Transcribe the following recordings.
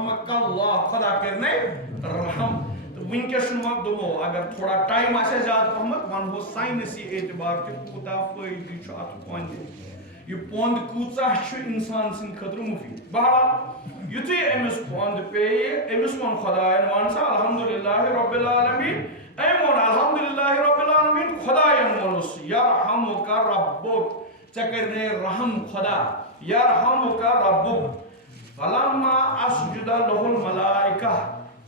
يرحمك الله خدا کرنے رحم. ونکس دمو اگر تھوڑا ٹائم آسے زیادہ پہمت ونہو سائنسی اعتبار تہ کوتا فائدہ چھ ات پوند. یہ پوند کوتا چھ انسان سن خاطر مفید. بہرحال یتھے امس پوند پے امس ون خدایان وان سا الحمدللہ رب العالمین. ایم ون الحمدللہ رب العالمین خدایان ونس یرحمک ربک ژے رحم خدا یرحمک ربک. فلما اسجد له الملائکہ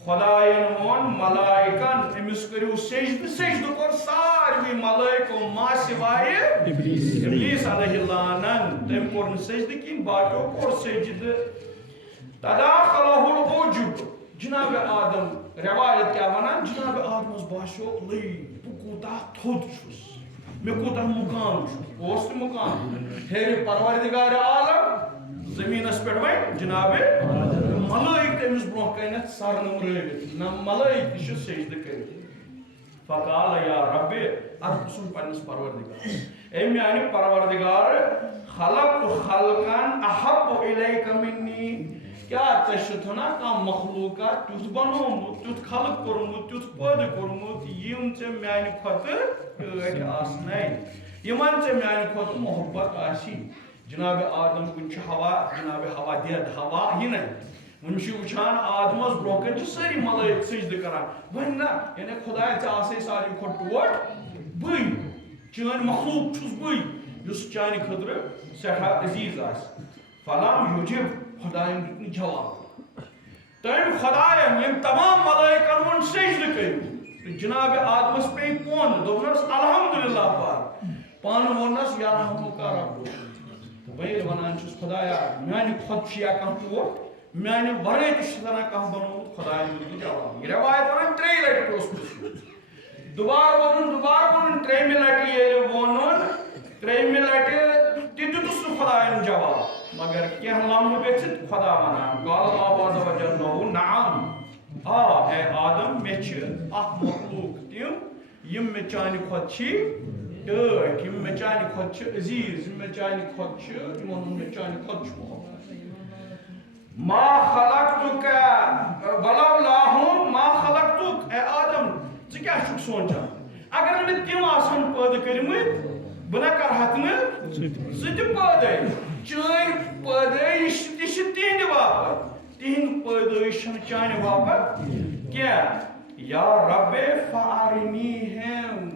خدایان ون ملائکن امس کرو سجدہ. سجدہ کور ساروی ملائکو ما سوائے ابلیس علیہ اللعنن. تم کور سجدہ کین باقیو کور سجدہ. تداخلہ العجب جناب آدم روایت کیا ونان جناب آدمس باسیو لئی بہ کوتا تھوٚد چھُس مے کوتا مقام چھُ. اوس تہ مقام ہیرِ پروردگار عالم زمینس پہ وۄنۍ جناب ملائک تمس برونٛہہ کنیتھ سر نمرٲوِتھ نہ ملائک تہ چھِ سجدہ کٔرِتھ. فقال یا رب اتھ سن پننس پروردگار اے میانہِ پروردگار خلق خلقن احب الیک منی. کیا ژےٚ چھُتھ نا کانٛہہ مخلوقہ تیُتھ بنومُت تیُتھ خلق کوٚرمُت تیُتھ پٲدٕ کوٚرمُت یِم ژےٚ میانہِ کھۄتہٕ ٹٲٹھۍ آسنَے یِمن ژےٚ میانہِ کھۄتہٕ محبت آسی. جناب آدم کُن چھُ ہوا جناب ہوا دید ہوا یِنَے وۄنۍ چھِ وٕچھان آدمس برونٛہہ کَنہِ چھِ سٲری ملٲیک سجدٕ کران. وۄنۍ نہ یعنی خدایا ژےٚ آسے ساروی کھۄتہٕ ٹوٹھ بٕے چٲنۍ مخلوق چھُس بٕے یُس چانہِ خٲطرٕ سٮ۪ٹھاہ عزیز آسہِ. فلم یوجب خدایَن دیُت نہٕ جواب. تٔمۍ خدایَن ییٚمۍ تمام ملٲیکن ووٚن سجدٕ کٔرِو. جناب آدمس پیٚیہِ پوٚنٛد دوٚپنس الحمدللہ پانہٕ ووٚننس یرحمک ربک. بہٕ ییٚلہِ ونان چھُس خدایا میانہِ کھۄتہٕ چھُ یا کانٛہہ ٹوٹھ میانہِ ورٲے تہِ چھُ زنہ کانٛہہ بنومُت خدایَن دیُت نہٕ جواب. یہ روایت ونان 3 لٹہِ پیوٚس پرٛژھُن دُبارٕ ووٚنُن 3مہِ لٹہِ ییٚلہِ ووٚنُن 3مہِ لٹہِ تہِ دیُتُس نہٕ خدایَن جواب. مگر کینٛہہ لمحہٕ گٔژھِتھ خدا ونان قال اللہ عز وجل لہُ نعم آ اے آدم مےٚ چھِ اکھ مخلوق تِم یِم مےٚ چانہِ کھۄتہٕ چھی ٹٲٹھۍ یِم مےٚ چانہِ کھۄتہٕ چھِ عزیز یِم مےٚ چانہِ کھۄتہٕ چھِ یِمن ہُنٛد مےٚ چانہِ کھۄتہٕ چھُ محبت. ما خلقتک ولولاہم ما خلقتک. اے آدم ژٕ کیٛاہ چھُکھ سونٛچان اگر نہٕ مےٚ تِم آسہن پٲدٕ کٔرمٕتۍ بہٕ نہ کرہکھ نہٕ سُہ تہِ پٲدٕ. چٲنۍ پٲدٲیش تہِ چھِ تِہنٛدِ باپتھ تِہنٛد پٲدٲیش چھنہٕ چانہِ باپتھ کینٛہہ. یا رب فارنیہم.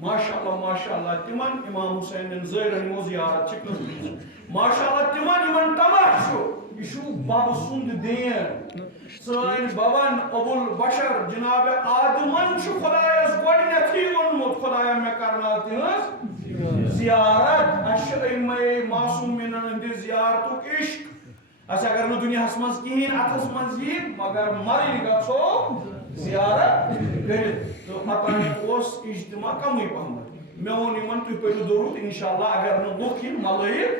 ماشاء اللہ تِمن امام حسینن زٲرن یِمو زیارت چھِ کٔرمٕژ. ماشاء اللہ تِمن یِمن تماہ چھُ یہ چھُ بب سُنٛد دین. سٲنۍ ببن ابوالبشر جناب آدمن چھُ خدایس گۄڈنیتھٕے ووٚنمُت خدایا مےٚ کرناو تِہنٛز زیارت. اَسہِ چھُ أمے معصوٗمیٖنن ہٕنٛدِ زیارتُک عشق. اَسہِ اگر نہٕ دُنیاہس منٛز کِہیٖنۍ اتھس منٛز یی مگر مرٕنۍ گژھو زیارت کٔرِتھ. تہٕ پتہٕ اوس اجتماع کمٕے پہمتھ. مےٚ ووٚن یِمن تُہۍ پٔرِو درود انشاءاللہ اگر نہٕ لُکھ یِن ملٲیک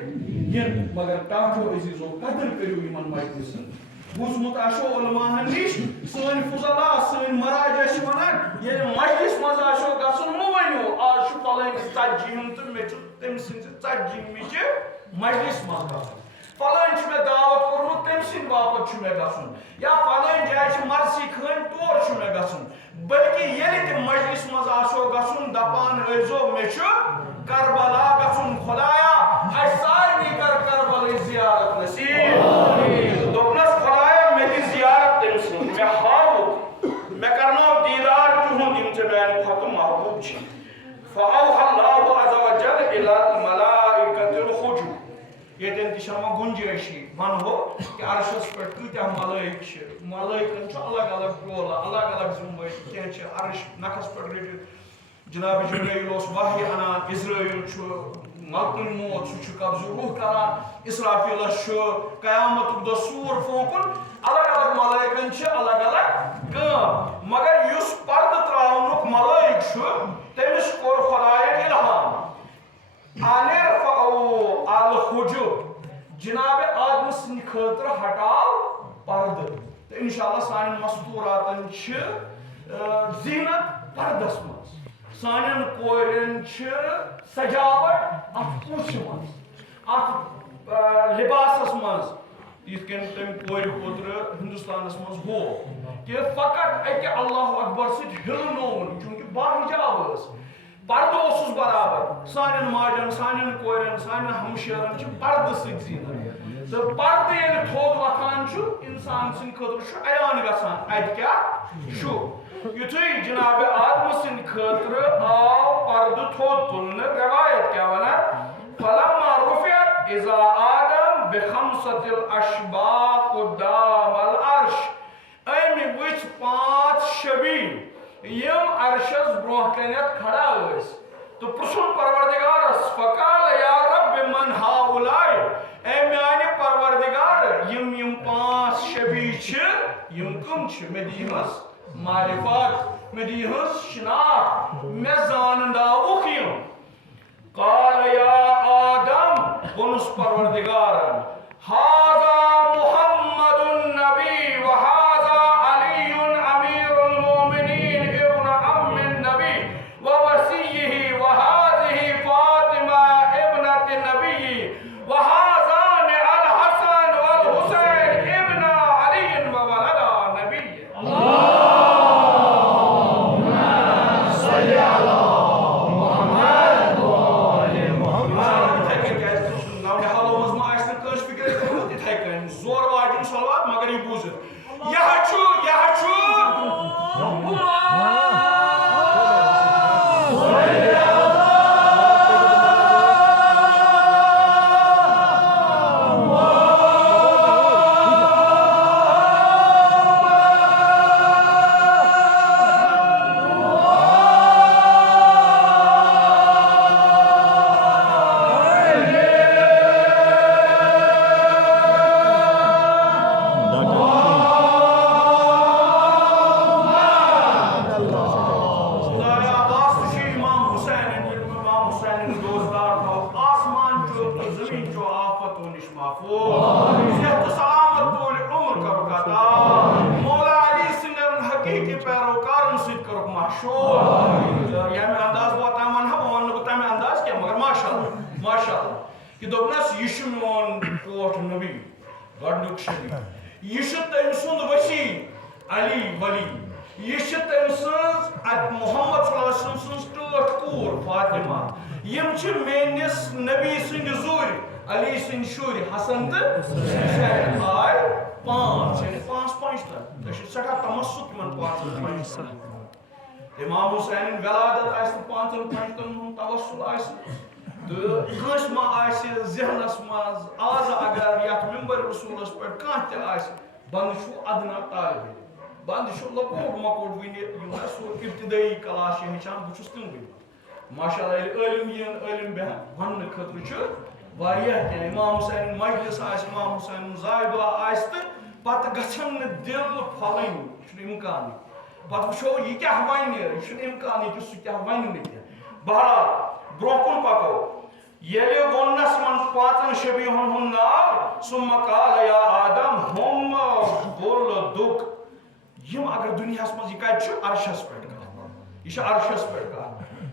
یِن مگر ٹاٹھو عزیزو قدر کٔرِو یِمن مجلسن. بوٗزمُت آسیو علماہن نِش سٲنۍ فضلا سٲنۍ مراج ٲسۍ ونان ییٚلہِ مجلس منٛز آسیو گژھُن مہٕ ؤنِو آز چھُ فلٲنۍ ژتجی ہُنٛد تہٕ مےٚ چھُ تٔمۍ سٕنٛزِ ژتجیٖمِچہِ مجلس منٛز گژھُن. فلٲنۍ چھُ مےٚ دعوت کوٚرمُت تٔمۍ سٕنٛدِ باپتھ چھُ مےٚ گژھُن یا فلٲنۍ جایہِ چھِ مرثی خٲنۍ تور چھُ مےٚ گژھُن. بلکہِ ییٚلہِ تہِ مجلس منٛز آسیو گژھُن دپان ٲسۍزیو مےٚ چھُ کربلا گژھُن. خدایا اَسہِ سارنٕے کر کربلٕچ زیارت نصیٖب. دوٚپنس خدایا مےٚ دِ زیارت تٔمۍ سٕنٛز مےٚ ہاوُکھ مےٚ کرناو دیٖدار تِہُنٛد یِم ژےٚ میانہِ کھۄتہٕ محبوٗب چھِ. فأوحى الله عز وجل إلى الملائكة الحجب. ییٚتٮ۪ن تہِ چھےٚ وۄنۍ گُنجٲیشی ونہو کہِ عرشس پٮ۪ٹھ کۭتیاہ ملٲیک چھِ. ملٲیکن چھُ الگ الگ ٹولہٕ الگ الگ ذِمہٕ وٲرۍ. کینٛہہ چھِ عرش نکھس پٮ۪ٹھ رٔٹِتھ جناب جبرائیل اوس وحی انان. اسرائیل چھُ ملکُن موت سُہ چھُ قبضہٕ روح کران. اسرافیلس چھُ قیامتُک دۄہ سوٗر فوٗکُن. الگ الگ ملٲیکن چھِ الگ الگ کٲم. مگر یُس پردٕ تراونُک ملٲیک چھُ تٔمِس کوٚر خدایَن اِلہام الحجب جناب آدمہٕ سٕنٛدِ خٲطرٕ ہٹاو پردٕ. تہٕ انشاءاللہ سانٮ۪ن مستوٗراتن چھِ زیٖنت پردس منٛز. سانٮ۪ن کورٮ۪ن چھِ سجاوٹ اتھ پوشہِ منٛز اتھ لباسس منٛز. یِتھ کٔنۍ تٔمۍ کورِ اوترٕ ہندوستانس منٛز ہوو کہِ فقط اَکہِ اللہ اکبر سۭتۍ ہِلنووُن چوٗنٛکہِ باحجاب ٲس پردٕ اوسُس برابر سانٮ۪ن ماجٮ۪ن سانٮ۪ن کورٮ۪ن سانٮ۪ن ہمشیرن چھِ پردٕ سۭتۍ زیٖنت تہٕ پردٕ ییٚلہِ تھوٚد وۄتھان چھُ اِنسان سٕنٛدِ خٲطرٕ چھُ عیان گژھان اَتہِ کیٛاہ چھُ یُتھُے جناب آدمہٕ سٕنٛدِ خٲطرٕ آو پردٕ تھوٚد تُلنہٕ رٮ۪وایت کیٛاہ وَنان فلما رُفعت اذا آدم بخمسة الاشباء قدام العرش أمۍ وٕچھ 5 شبی یِم عرشس برونٛہہ کنٮ۪تھ کھڑا ٲسۍ تہٕ پرٛژھُن پروردگارس فقال یا رب من هؤلاء اے میانہِ پروردگار یِم 5 شبی چھِ یِم کٕم چھِ مےٚ دِیٖہَس معرفت مےٚ دِیٖہَس شناخت مےٚ زانناوُکھ یِم قال یا آدم ووٚنُس پروردگارن هذا محمد النبی وهذا علی امیر المؤمنین ابن عم النبی ووصیه وهذه فاطمہ ابنة النبی وهذان الحسن والحسین ابن علی وولدا نبی اللهم صل علی زور واجن صلوات مگر یہ بوزت یہ چھو یہ تم سند وسیع علی ولی یہ تم سز محمد صلی اللہ علیہ وسلم سن ٹھٹ کور فاطمہ یم میانس نبی سند زور علی سند شر حسن تو حسین آئے 5 یعنی 5 پنجتن سٹھا تمسک ان 5 امام حسین ولادت آس 5 پنجتن ہند توسل آس کس ما ذہنس مز آز اگر یت ممبر رسولس پہ بند ادنا طالب بند لکوٹ مکوٹ ون سو ابتدائی کلاس ہچان بہت تم ون ماشاء اللہ علم ین علم بہن ون خطر امام حسین مجلس امام حسین زائے دعا تو پتہ گھن دل پھلن یہ امکان پتہ وچو یہ کیا ون یہ امکان کہ سہ کیا ون بہرحال برو کن پکو یلی ونس من 5 شبیہن ہند ناو ثم قال یا آدم ہم بول دک یم اگر دنیا مز یہ کت عرشس پہ یہ عرشس پہ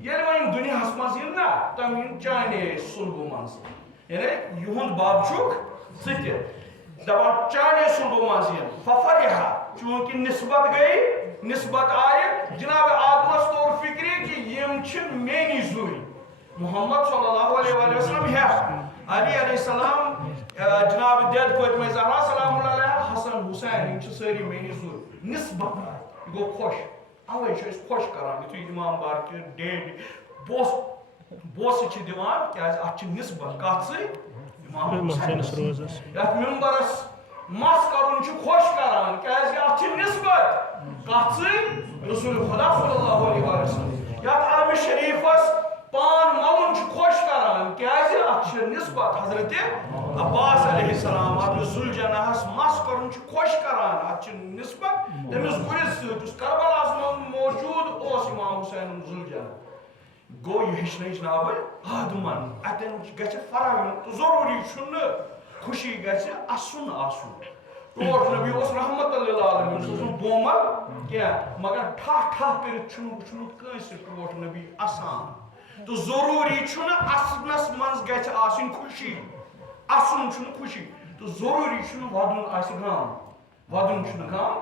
یل ون دنیا مز نا تم چانے سلبو من یعنی یہند باب ثت دپان چانے سلبو من ففرح چونکہ نسبت گئی نسبت آئے جناب آدمس طور فکری کہ یم مینی زوری محمد صلی اللہ علیہ وسلم ہے علی علیہ السلام جناب دید فاطمہ زہرا سلام اللہ علیہ حسن حسین یہ ساری مینی زور نسبت گو خوش اوے خوش کران یتھے امام بار کے ڈیڈ بوس دیوان کیاز اتھ نسبت کت سی امام حسین یتھ ممبرس مس کرن خوش کران کیاز اتھ نسبت کت سی رسول خدا صلی اللہ علیہ وسلم یتھ عالم شریفس پان مولن خوش کران کیاز اتھ نسبت حضرت عباس علیہ السلام اتھ ذوالجناحس مس کرن خوش کران اتھ نسبت تمس گرس ست کربلاس من موجود اوس امام حسین ذوالجناح گو یہ ہچن جناب آدمن اتن گژھِ فراہم تو ضروری چھُنہ خوشی گژھِ اسُن آسُن ٹوٹھ نبی اوس رحمت للعالمین سُہ اوس بومر کینٛہہ مگر ٹھاہ ٹھاہ کٔرِتھ چھُنہٕ وٕچھمُت کٲنٛسہِ ٹوٹھ نبی اسان تو ضروری چھُنہ اسنس منٛز گژھِ آسٕنۍ خوشی اسُن چھُنہٕ خوشی تو ضروری چھُنہٕ وَدُن آسہِ غم وَدُن چھُنہٕ غم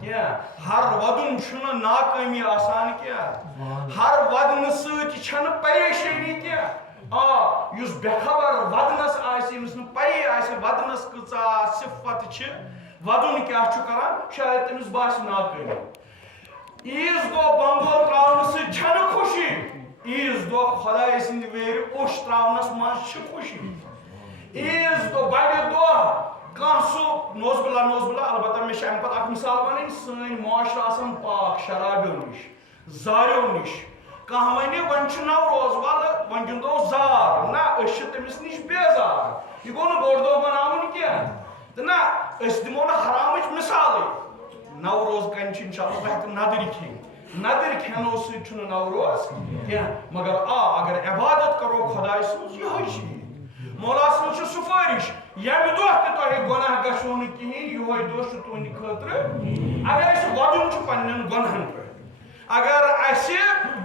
کینٛہہ ہر وَدُن چھُنہٕ ناکٲمی آسان کینٛہہ ہر وَدنہٕ سۭتۍ چھَنہٕ پریشٲنی کینٛہہ یُس بے خبر وَدنَس آسہِ ییٚمِس نہٕ پَیی آسہِ وَدنَس کۭژاہ صِفت چھِ وَدُن کیٛاہ چھُ کران شاید تٔمِس باسہِ ناکٲمی عیٖذ دۄہ بنگول ترٛاونہٕ سۭتۍ چھَنہٕ خوشی عیٖذ دۄہ خۄداے سٕنٛدِ ویرِ اوٚش ترٛاونَس منٛز چھِ خوشی عیٖذ دۄہ بَڑِ دۄہ کانٛہہ سُہ نوز بِلا البتہ مےٚ چھِ اَمہِ پَتہٕ اکھ مِثال وَنٕنۍ سٲنۍ معاشرٕ آسان پاک شرابیو نِش زاریو نِش کانٛہہ وَنہِ وۄنۍ چھُ نوروز وَلہٕ وۄنۍ گِنٛدو زار نہ أسۍ چھِ تٔمِس نِش بیزار یہِ گوٚو نہٕ بوٚڑ دۄہ بَناوُن کینٛہہ تہٕ نہ أسۍ دِمو نہٕ حرامٕچ مِثالٕے نوروز کَنہِ چھِ اِنشاء اللہ بہٕ ہٮ۪کہٕ نَدٕرۍ کھیٚنۍ نَدٕرۍ کھٮ۪نو سۭتۍ چھُنہٕ نوروز کینٛہہ مگر اگر عبادت کرو خۄداے سٕنٛز یِہوٚے چھِ مولا صٲب چھِ سُفٲرِش ییٚمہِ دۄہ تہِ تۄہہِ گۄناہ گژھو نہٕ کِہیٖنۍ یِہوٚے دۄہ چھُ تُہنٛدِ خٲطرٕ اگر اَسہِ وَدُن چھُ پنٛنٮ۪ن گۄنہَن پٮ۪ٹھ اگر اَسہِ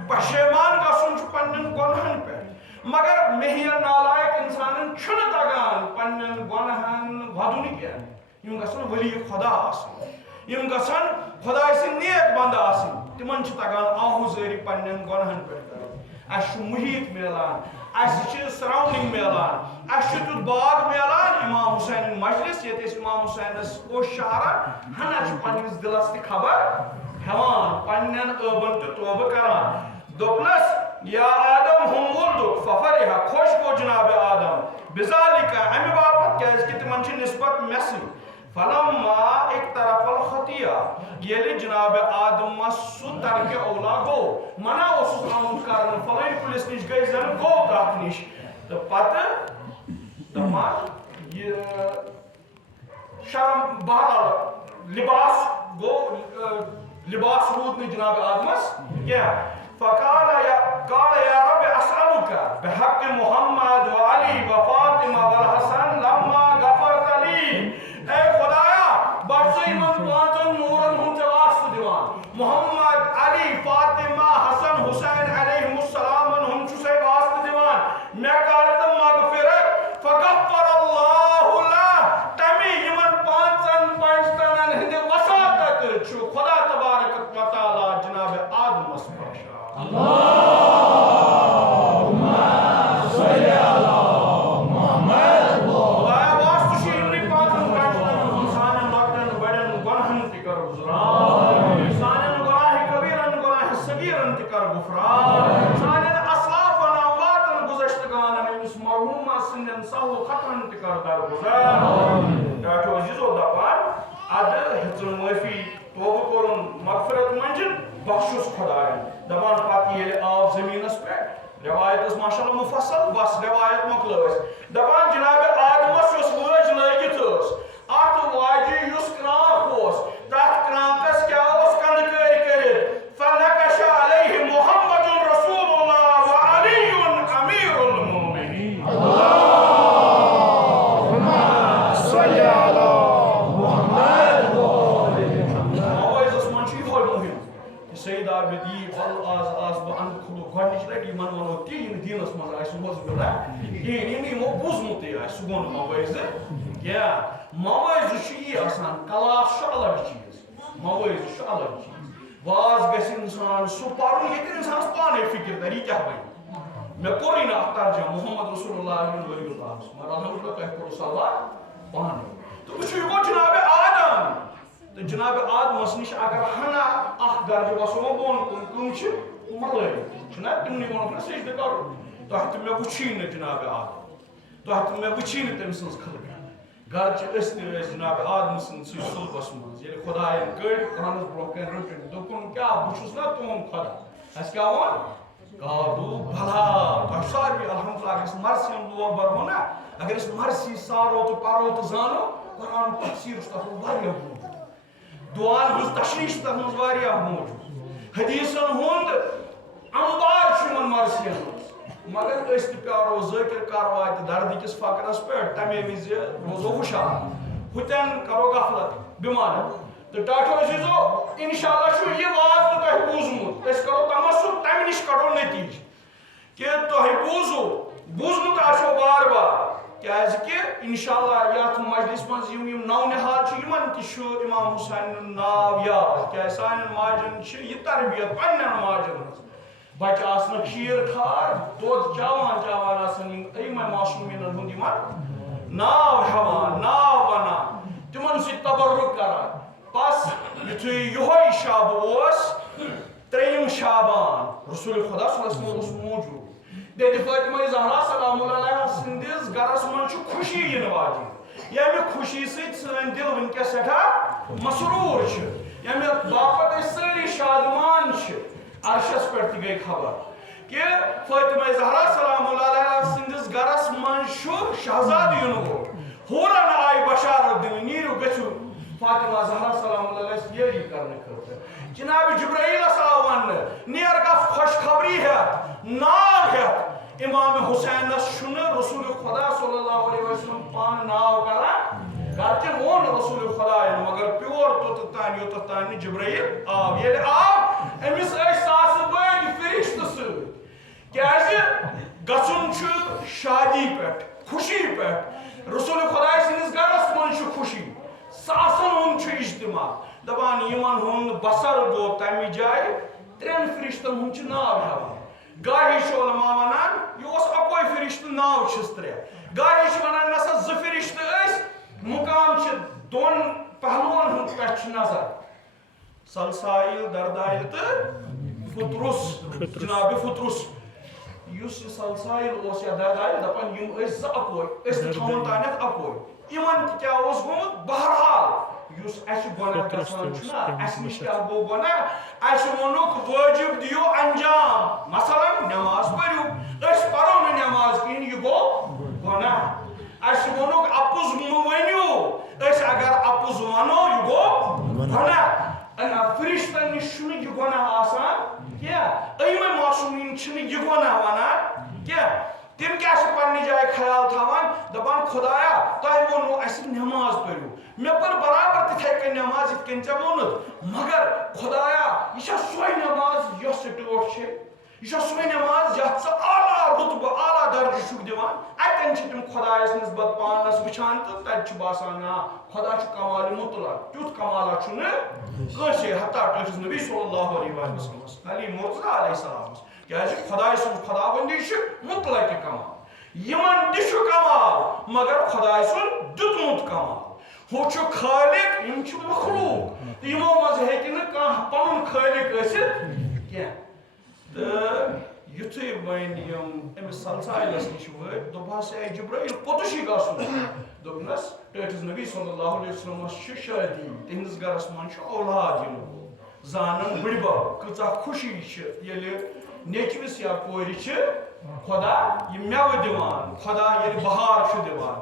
پشیمان گژھُن چھُ پنٛنٮ۪ن گۄنہَن پٮ۪ٹھ مگر مےٚ نالایق اِنسانن چھُنہٕ تگان پنٛنٮ۪ن گۄنہَن وَدُن کینٛہہ یِم گژھن ؤلی خۄدا آسٕنۍ یِم گژھن خۄداے سٕنٛدۍ نیک بنٛدٕ آسٕنۍ تِمن چھِ تگان آہوٗزٲری پنٛنٮ۪ن گۄنہَن پٮ۪ٹھ کرٕنۍ اَسہِ چھُ محیط میلان اَسہِ چھِ سراوڈِنٛگ میلان اَسہِ چھُ تیُتھ باغ میلان اِمام حُسینٕنۍ مجلس ییٚتہِ أسۍ اِمام حُسینس اوٚش شہران ہنا چھُ پنٛنِس دِلس تہِ خبر ہٮ۪وان پنٛنٮ۪ن ٲبن تہِ توبہٕ کران دوٚپنس یا آدم ہُم وُلدُک ففرِحا خۄش گوٚو جنابِ آدم بِذالِکا اَمہِ باپتھ کیٛازِ کہِ تِمن چھِ نِسبت مےٚ سۭتۍ فلما اقترف الخطیہ ییٚلہِ جنابِ آدمس سُہ ترکہِ اولا گوٚو منع اوسُس آمُت کرنہٕ فلٲنۍ کُلِس نِش گٔے زن گوٚو تتھ نِش تہٕ پتہٕ دپان یہِ شرم بہرحال لباس گوٚو لباس روٗد نہٕ جنابِ آدمس کینٛہہ فقال یا رب اسألُکا بحق محمد وعلی وفاطمہ والحسن لما غفرت لی اے خدایا بہٕ چھُسے یِمن پانٛژن نوٗرن ہُنٛد ژےٚ واسطہٕ دِوان محمد علی فاطمہ حسن حُسین علیہم السلامن ہُنٛد چھُسے واسطہٕ دِوان مےٚ کر تہٕ مغفرت فغفر اللہ لہ تمہِ یِمن پانٛژن پنجتنن ہٕنٛدِ وساطت چھُ خدا تبارک و تعالیٰ جنابِ آدمس بخشان بخشُس خۄداین دپان پتہٕ ییٚلہِ آو زٔمیٖنس پٮ۪ٹھ رٮ۪وایت ٲس ماشاء اللہ مُفصل بس رٮ۪وایت مۄکلٲو أسۍ دپان جنابِ آدمس یۄس وٲج لٲگِتھ ٲس اتھ واجہِ یُس کرٛانٛک اوس تتھ کرٛانٛکس کیٛاہ اوس کنٛدٕ کٲرۍ کٔرِتھ فنقش علیہ محمد رسول اللہ وعلی امیر المؤمنین سیدہ بدی آز بہٕ اَنٛدٕ کھُلوٗ گۄڈنِچ لٹہِ یِمن وَنو تی یِم دیٖنس منٛز آسہِ نوز بِلا کِہیٖنۍ یِم یِمو بوٗزمُتٕے آسہِ سُہ گوٚو نہٕ مَوٲزٕ کینٛہہ مَوٲزٕ چھُ یی آسان کلاس چھُ الگ چیٖز مَوٲزٕ چھُ الگ چیٖز واز گژھِ اِنسان سُہ پَرُن ییٚتہِ اِنسانس پانے فِکر تَرِ یہِ کیٛاہ بنہِ مےٚ کوٚرُے نہٕ اَتھ ترجمہ محمد رسول اللہ ؤلی اللہس مگر الحمدُاللہ تۄہہِ کوٚروٕ سوال پانے تہٕ وٕچھِو یہِ گوٚو جنابِ آدم تہٕ جنابِ آدمس نِش اگر ہنا اکھ درجہٕ وسو بۄن کُن کٕم چھِ ملٲیِم چھُنہ تِمنٕے ووٚنُکھ نہ سجدٕ کرُن تۄہہِ تہٕ مےٚ وٕچھی نہٕ جنابِ آدم تۄہہِ تہٕ مےٚ وٕچھی نہٕ تٔمۍ سٕنٛز خلقت گرچہِ أسۍ تہِ ٲسۍ جنابِ آدمہٕ سٕنٛدسٕے صُلبس منٛز ییٚلہِ خۄداین کٔڑۍ قرآنس برونٛہہ کَنہِ رٔٹِنۍ دوٚپُن کیٛاہ بہٕ چھُس نا تُہُنٛد خۄدا اَسہِ کیٛاہ ووٚن قالوٗ بھلا تۄہہِ ساروٕے الحمدُاللہ اگر أسۍ مرثی ہُنٛد لوگ برہو نا اگر أسۍ مرثی سارو تہٕ پرو تہٕ زانو قرآن تفسیٖر چھُ تتھ منٛز واریاہ موٗجوٗد دُعاہن ہٕنٛز تشریح چھِ تتھ منٛز واریاہ موٗجوٗد حدیٖثن ہُنٛد امبار چھُ یِمن مرثین منٛز مگر أسۍ تہِ پیارو ذٲکِر کر واتہِ دردٕکِس فقرس پٮ۪ٹھ تمے وِزِ روزو ہُشار ہُتٮ۪ن کرو غفلت بٮ۪مارن تہٕ ٹاٹھو عزیٖزو انشاء اللہ چھُ یہِ واز تہِ تۄہہِ بوٗزمُت أسۍ کرو تمسُک تمہِ نِش کڑو نٔتیٖجہٕ کہِ تۄہہِ بوٗزمُت آسیو بار بار کیازِ کہ انشاءاللہ یتھ مجلس منٛز یِم نونِحال چھِ یِمن تہِ چھُ امام حسینُن ناو یاد کیازِ سانٮ۪ن ماجن چھِ یہِ تربیت پننٮ۪ن ماجن ہٕنٛز بچہ آسنکھ شیٖر کھار دۄد چاوان چاوان آسان یِمے معصوٗمیٖنن ہُنٛد یِمن ناو ہٮ۪وان ناو ونان تِمن سۭتۍ تبرُک کران بس یُتھُے یِہوے شب اوس 3 شعبان رسول خدا صلی اللہ علیہ وسلم اوس موجوٗد بیٚیہِ فاطمہ زہرا سلام اللہ علیہا سٕنٛدِس گرس منٛز چھُ خوشی یِنہٕ واجیٚنۍ ییٚمہِ خوشی سۭتۍ سٲنۍ دِل وٕنکیٚس سٮ۪ٹھاہ مسروٗر چھِ ییٚمہِ باپتھ أسۍ سٲری شادمان چھِ عرشس پٮ۪ٹھ تہِ گٔے خبر کہ فاطمہ زہرا سلام اللہ علیہا سٕنٛدِس گرس منٛز چھُ شہزادٕ یِنہٕ وول ہوٗرن آیہِ بشارت دِنہٕ نیٖرِو گٔژھِو فاطمہ زہرا سلام اللہ علیہس یٲری کرنہٕ خٲطرٕ جناب جبرائیلس آو وننہٕ نیر گژھ خوشخبری ہٮ۪تھ ناو ہٮ۪تھ امام حسینس چھُنہٕ رسول خدا صلی اللہ علیہ وسلم پانہٕ ناو کران گرچہ ووٚن رسول خدایَن مگر پیور توٚتتھ تانۍ یوٚتتھ تانۍ نہٕ جبرائیل آو ییٚلہِ آو أمِس ٲسۍ ساسہٕ بٔدۍ فرشتہٕ سۭتۍ کیازِ گژھُن چھُ شادی پٮ۪ٹھ خوشی پٮ۪ٹھ رسول خداے سٕنٛدِس گرس منٛز چھُ خوشی ساسن ہُنٛد چھُ اجتماع دپان یِمن ہُنٛد بسر گوٚو تمہِ جایہِ 3 فرشتن ہُنٛد چھُ ناو ہٮ۪وان گاہی چھُ علما ونان یہِ اوس اکوے فرشتہٕ ناو چھِس 3 گاہی چھِ ونان نسا 2 فرشتہٕ ٲسۍ مقام چھِ 2 پہلوَن ہُنٛد پٮ۪ٹھ چھِ نظر سلسائل دردائل تہٕ فطرس جناب فطرس یُس یہِ سلسائل اوس یا دردائل دپان یِم ٲسۍ 2 اکوے أسۍ تہِ تھاوون تانٮ۪تھ اکوے یِمن تہِ کیٛاہ اوس گوٚمُت بہرحال یُس اَسہِ گۄناہ گژھان چھُنہ اَسہِ نِش کیٛاہ گوٚو گۄناہ اَسہِ ووٚنُکھ وٲجِب دِیِو انجام مثلاً نٮ۪ماز پٔرِو أسۍ پرو نہٕ نٮ۪ماز کِہیٖنۍ یہِ گوٚو گۄناہ اَسہِ ووٚنُکھ اپُز مہٕ ؤنِو أسۍ اگر اپُز ونو یہِ گوٚو گۄناہ فرشتن نِش چھُنہٕ یہِ گۄناہ آسان کینٛہہ أیمے معصوٗمیٖن چھِنہٕ یہِ گۄناہ ونان کینٛہہ تِم کیٛاہ چھِ پننہِ جایہِ خیال تھاوان دپان خۄدایا تۄہہِ ووٚنوُ اَسہِ نٮ۪ماز پٔرِو مےٚ پٔر برابر تِتھے کٔنۍ نٮ۪ماز یِتھ کٔنۍ ژےٚ ووٚنُتھ مگر خۄدایا یہِ چھا سۄے نٮ۪ماز یۄس ژٕ ٹٲٹھ چھے یہِ چھا سۄے نٮ۪ماز یتھ ژٕ اعلیٰ رُتبہٕ اعلیٰ درجہٕ چھُکھ دِوان اتٮ۪ن چھِ تِم خۄدایس نسبت پانس وٕچھان تہٕ تتہِ چھُ باسان نا خۄدا چھُ کمالہِ مطلق تیُتھ کمالا چھُنہٕ کٲنٛسے حتیٰ ٹٲٹھِس نبی صلی اللہ علیہ وسلمس علی مرتضیٰ علیہ السلامس کیازِ خۄداے سُنٛد خۄداوندی چھِ مطلقہِ کمال یِمن تہِ چھُ کمال مگر خۄداے سُنٛد دیُتمُت کمال ہُہ چھُ خٲلق یِم چھِ مخلوق تہٕ یِمو منٛز ہیٚکہِ نہٕ کانٛہہ پنُن خٲلق ٲسِتھ کینٛہہ تہٕ یُتھُے وۄنۍ یِم أمِس سلسائلس نِش وٲتۍ دوٚپہس اے جبرائیل کوٚتُے چھُے گژھُن دوٚپنس ٹٲٹھِس نبی صلی اللہ علیہ وسلمس چھِ شٲدی تِہنٛدِس گرس منٛز چھُ اولاد یِنہٕ وول زانن بٕڈِبب کۭژاہ خوشی چھِ ییٚلہِ نیٚچوِس یا کورِ چھِ خۄدا یہِ مٮ۪وٕ دِوان خۄدا ییٚلہِ بہار چھُ دِوان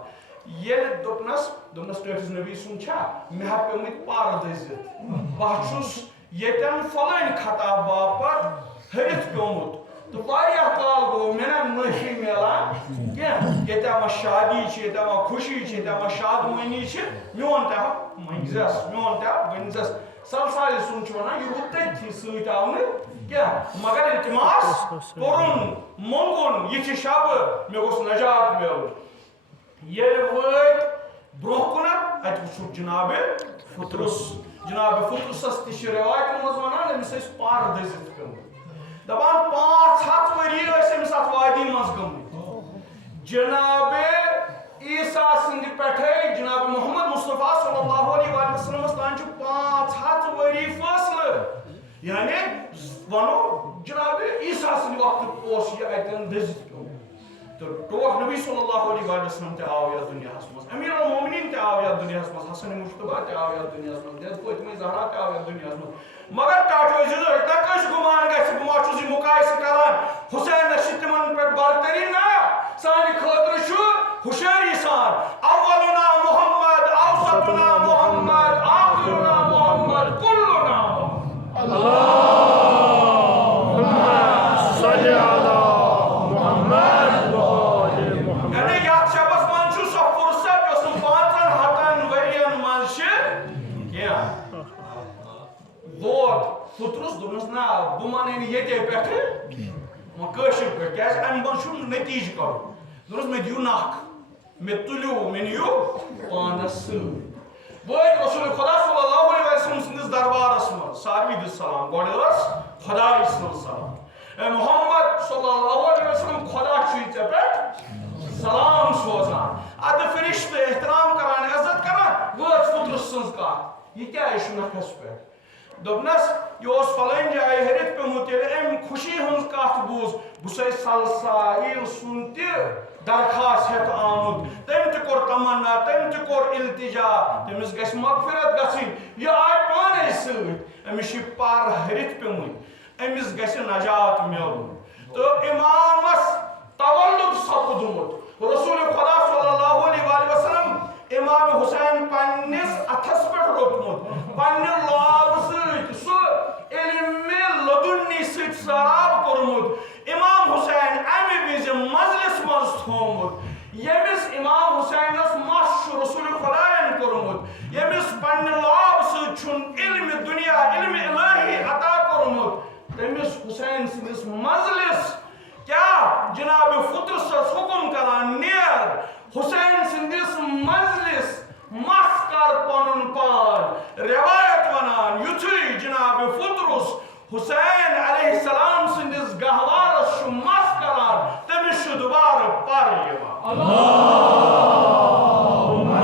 ییٚلہِ دوٚپنس ٹٲٹھِس نبی سُنٛد چھا مےٚ ہا پیٚومٕتۍ پر دٔزِتھ بہٕ چھُس ییٚتٮ۪ن فلٲنۍ خطا باپتھ ۂرِتھ پیوٚمُت تہٕ واریاہ کال گوٚو مےٚ نا معٲفی میلان کینٛہہ ییٚتٮ۪ن وۄنۍ شادی چھِ ییٚتٮ۪ن وۄنۍ خوشی چھِ ییٚتٮ۪ن وۄنۍ شادمٲنی چھِ میون تہِ ہا منٛگزٮ۪س میون تہِ ہا ؤنۍزٮ۪س سلسائل سُنٛد چھُ ونان یہِ گوٚو تٔتھی سۭتۍ آو نہٕ کینٛہہ مگر التماس کوٚرُن مونٛگُن یہِ چھِ شبہٕ مےٚ گوٚژھ نجات میلُن ییٚلہِ وٲتۍ برونٛہہ کُنتھ اتہِ وٕچھُکھ جناب فطرسس تہِ چھِ رٮ۪وایتن منٛز ونان أمِس ٲسۍ پر دٔزِتھ گٔمٕتۍ دپان 500 ؤری ٲسۍ أمِس اتھ وادی منٛز گٔمٕتۍ جناب عیٖسیٰ سٕنٛدِ پٮ۪ٹھے جناب محمد مصطفیٰ صلی اللہ علیہ وسلمس تانۍ چھُ 500 ؤری فٲصلہٕ یعنی ونو جناب عیٖسیٰ سٕنٛدِ وقتہٕ اوس یہِ اتٮ۪ن دٔزِتھ پیوٚمُت تہٕ ٹوٹھ نبی صلی اللہ علیہ وسلم تہِ آو یتھ دُنیاہس منٛز امیر المومنیٖن تہِ آو یتھ دُنیاہس منٛز حسن مشتبہ تہِ آو یتھ دُنیاہس منٛز فاطمہ زہرا تہِ آو یتھ دُنیاہس منٛز مگر ٹاٹھو ٲسۍ تۄہہِ کٲنٛسہِ گُمان گژھِ بہٕ ما چھُس یہِ مُقایسہٕ کران حُسینس چھِ تِمن پٮ۪ٹھ برتری نہ سانہِ خٲطرٕ چھُ ہُشٲری سان اولُنا محمد اوسطنا محمد آخرنا محمد کُلُنا محمد فطرس دوٚپنس نہ بہٕ منہٕ نہٕ ییٚتے پٮ۪ٹھٕ وۄنۍ کٲشِر پٲٹھۍ کیازِ امہِ منٛز چھُ نتیٖجہٕ کڑُن دوٚپنس مےٚ دِیِو نکھ me tuliu meniu panası. Böyle Resulü Khuda sallallahu aleyhi ve sellem sınız darbarası mı? Sarvi de salam. Gordas Khuda ismi salam. Muhammed sallallahu aleyhi ve sellem Khuda çiğ tepek salam sozan. Adı ferişte ihtiram karan, izzet karan. Vıç futrussunuz ka. Yike işin akaspe. Dobnas yos falanca ay herit pe mutele em khushi hunz kaht buz. Bu say salsa il sunti darkhas het amud. Tem te kor tamanna, tem te kor iltija. Temiz gas magfirat gasin. Ya ay pane süt. Emişi par herit pe mut. Emiz gasin najat melun. To imamas tavallud sapudumut. Resulü Khuda sallallahu aleyhi ve sellem İmam Hüseyin pannis atas per rokmut. Panni labsı su elimi ladunni süt sarab kurmut. İmam Hüseyin emi bizim majlis mazthumut. Yemis İmam Hüseyin nas maşşur Resulü Khuda'yan kurmut. Yemis panni labsı çun ilmi dünya ilmi ilahi ata kurmut. Demis Hüseyin sinis majlis kya Cenab-ı Fıtrısa hukum karan niyar Hüseyin sindis majlis maskar panun par rivayet vanan yutuy Cenab-ı Fıtrus Hüseyin aleyhisselam sindis gahvar şu maskaran demiş şu duvar par yeva Allahümme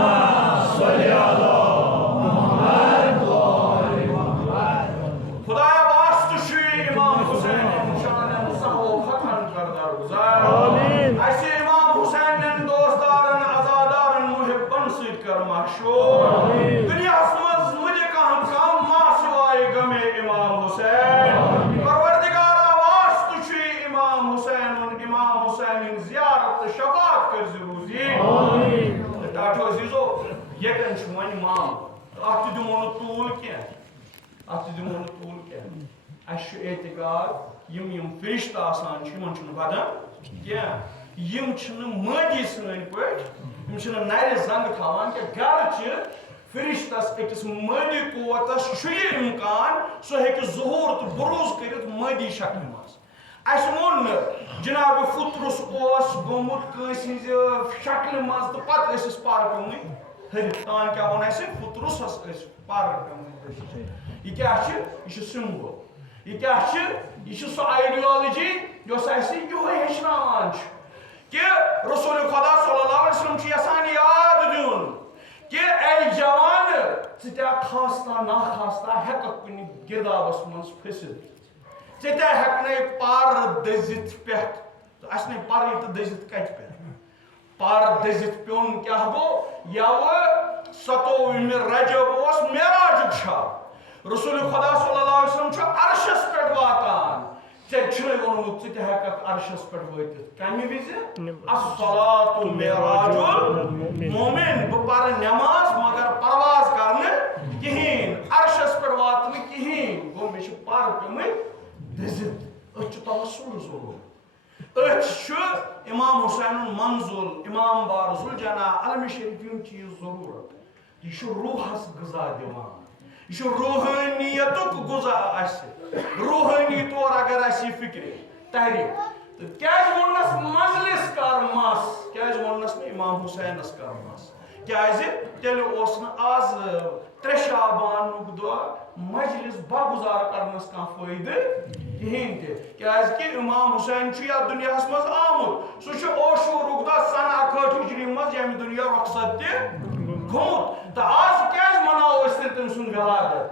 salli ala Muhammed ve ali Muhammed Khudaya bastı şu İmam Hüseyin'in şanı sahov khatan kardar guzar Amin Ayşe İmam Hüseyin'in dostların azadarın muhibban süt kar mahşur Amin Dünyasımız müce kahım kam mahşivay game İmam Hüseyin Parvardigara bastı şu İmam Hüseyin'in ziyaret şefaat kırzi ruzi Amin Dağıtı azizo yeken şuman imam Ahti dumonu tuğul ki Aşı etikad yım firişta asan çiman çunu badam ya yım çunu madi sınırı pek yım çunu nayre zang thavan ki garçı firiştas ekis madi kuvatas şuye imkan so heki zuhur tu buruz kırıt madi şaklimaz Aşmon Cenab-ı Fıtrus os gomut kısınız şaklimaz da pat esis parkımı Tan kya hona ise Fıtrus as parkımı Ye kya çı? İşi symbol. Ye kya çı? İşi su ideoloji yosaysi yuhu heşnamanç. Ki Resulü Khuda sallallahu aleyhi ve sellem çı yasani yad edun. Ki ey cavanı sita khasta na khasta hek akuni girdabas mans fesid. Sita hekne par dezit peh. Asne par it dezit kaç peh. Par dezit pion kya bo yağı sato ümir Recep os meracık şah. Resulü Khuda sallallahu aleyhi ve sellem ço arşas pet vatan. Te çöy onu mutlu te hakikat arşas pet vaytet. Kami vize? As-salatu miracul mu'min. Bu par namaz magar parvaz karne kihin. Arşas pet vatan kihin. Bu meşi par pemi dezit. Öçü tavassul zor. Öç şu İmam Hüseyin'in manzul, İmam Barzul Cana alem-i şerifin ki zururat. Şu ruhas gıza devam. Şu ruhaniyetuk guza aşı. Ruhani tor agar aşı fikri. Tahrik. Kâj monnas majlis karmas. Kâj monnas İmam Hüseyin'as karmas. Kâzi teli osna az 3 Şaban nugda majlis baguzar karmas kan faydı. Kihinte. Kâz ki İmam Hüseyin şu ya dünyas maz amud. Şu o şurugda sana akıt hicrimaz yemi dünya raksatti. Komut. Ta az kâz mana o istedim sun veladet.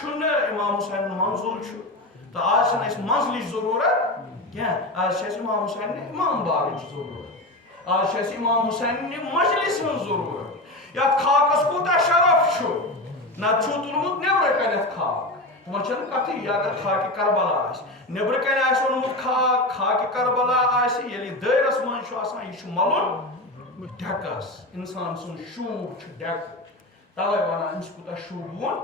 çune İmam Hüseyin'in manzul şu. Ta az sana is manzili zarurat. Ya az şey İmam Hüseyin'in imam bariç zarurat. Az şey İmam Hüseyin'in majlisin zarurat. Ya khakas kuta şaraf şu. Na çutulumut ne bırakanet khak. Tumaçanın katı ya khaki Karbala as. Ne bırakanet as onumut khaki Karbala as yeli dayr asman şu asan şu malun. Dekas insansın şub dek. Tavay bana niskuta şubun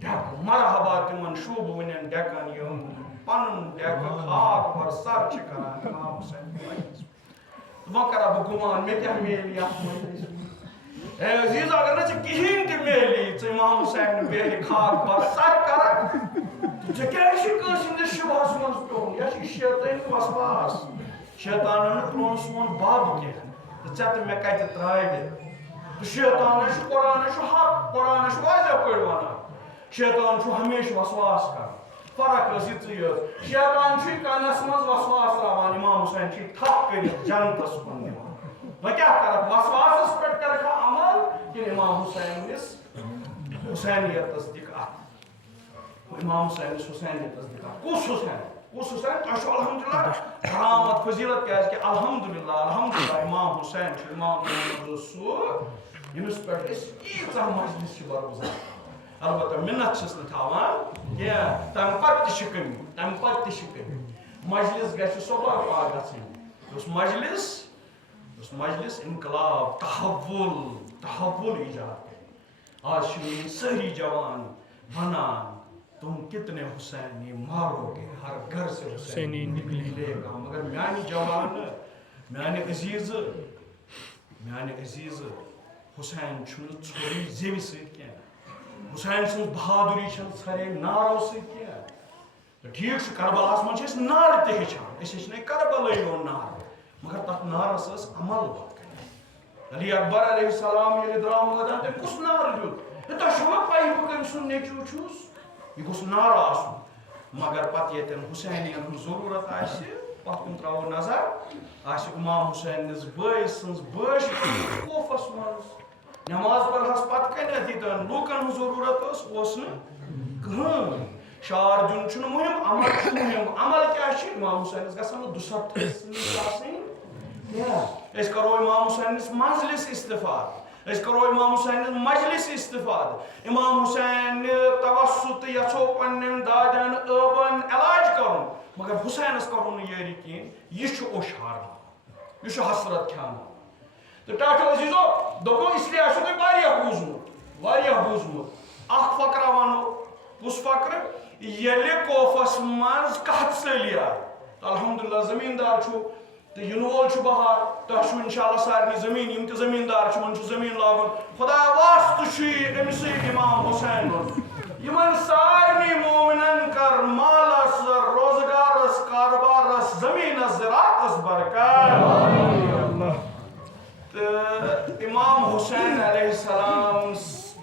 dek. Marhaba timan şubun dekan yum. Panun dek khak var sar çıkaran İmam Hüseyin. Tumakara bu guman metemeli yapmayız. Aziz agar na kihin ti meli to İmam Hüseyin beli khak var sar karak. Çeker kısında şu basmaz ton. Ya şeytanın basmaz. Şeytanın pronsuman bab ki. ژےٚ مےٚ کَتہِ ترٛاوِ تہٕ شیطان چھُ قرآن چھُ حق قرآن چھُ واضح پٲٹھۍ وَنان شیطان چھُ ہمیشہِ وسواس کران فرق ٲس یِژٕے یٲژ شیطان چھُے کَنَس منٛز وسواس ترٛاوان اِمام حُسین چھُے تھپھ کٔرِتھ جنتَس کُن نِوان وۄنۍ کیٛاہ کَرکھ وسواسَس پٮ۪ٹھ کَرکھا عمل کِنہٕ اِمام حُسینِس حُسینیتَس دِکھ اَتھ اِمام حُسینِس حُسینیتَس دِکھ اَتھ کُس حُسین تۄہہِ چھُو الحمدُاللہ کرامت فضیٖلت کیٛازِکہِ الحمدُاللہ اِمام حُسین چھُ اِمام محمد اوس سُہ ییٚمِس پٮ۪ٹھ أسۍ ییٖژاہ مجلس چھِ برگُزار البتہ مِنت چھِس نہٕ تھاوان کینٛہہ تَمہِ پتہٕ تہِ چھِ کٔمی مجلس گژھِ سۄ برپا گژھٕنۍ یُس مجلس انقلاب تحول ایجاد کرِ آز چھِ میٛٲنۍ سٲری جوان وَنان تم کتنے حسینی مارو گے ہر گھر سے حسینی نکلے گا مگر میٛانہِ جوان میٛانہِ عزیٖز حُسین چھُنہٕ ژھوٚرُے زیوِ سۭتۍ کینٛہہ حُسین سٕنٛز بہادُری چھَنہٕ ژھرے نارو سۭتۍ کینٛہہ ٹھیٖک چھُ کربلاہَس منٛز چھِ أسۍ نعرٕ تہِ ہیٚچھان أسۍ ہیٚچھنٲے کربلٲے یون نعرٕ مگر تَتھ نعرَس ٲس عمل علی اکبر علیہ السلام ییٚلہِ درٛاو مٲدان تٔمۍ کُس نعرٕ دیُت ہے تۄہہِ چھو نا پَیی بہٕ کٔمۍ سُنٛد نیٚچوٗ چھُس یہِ گوٚژھ نعرٕ آسُن مگر پتہٕ ییٚتٮ۪ن حُسینین ہٕنٛز ضروٗرت آسہِ پتھ کُن ترٛاوو نظر آسہِ اِمام حُسینِس بٲے سٕنٛز بٲش خوفس منٛز نٮ۪ماز پرہس پتہٕ کَتٮ۪تھ ییٖتٮ۪ن لوٗکن ہٕنٛز ضروٗرت اوس نہٕ کٕہٕنۍ شعار دیُن چھُنہٕ مُہِم عمل چھُ مُہِم عمل کیٛاہ چھُ اِمام حُسینس گژھن نہٕ دُسَتھ سۭتۍ آسٕنۍ کینٛہہ أسۍ کرو اِمام حُسینِس منزلِس استفاد أسۍ کرو اِمام حُسینِس مجلس استفاد اِمام حُسینہِ توسُط یژھو پننٮ۪ن دادٮ۪ن ٲبن علاج کرُن مگر حُسینس کرو نہٕ یٲری کِہیٖنۍ یہِ چھُ اوٚش ہارناوان یہِ چھُ حسرت کھیٛاناوان تہٕ ٹاٹھو عزیٖزو دوٚپمو اِسلیے آسیو تۄہہِ واریاہ بوٗزمُت اکھ فقرا وَنو کُس فقرٕ ییٚلہِ کوفس منٛز قحط سٲلی آیہِ تہٕ الحمدُاللہ زٔمیٖندار چھُ تہٕ یِنہٕ وول چھُ بہار تۄہہِ چھُو اِنشاء اللہ سارنٕے زٔمیٖن یِم تہِ زٔمیٖندار چھِ یِمن چھُ زٔمیٖن لاگُن خۄدایا واسطہٕ چھُ یہِ أمسٕے اِمام حُسینُن یِمن سارنٕے مومنن کر مالس روزگارس کاربارس زٔمیٖنس زِراعتس برکت تہٕ اِمام حُسین علیہ السلام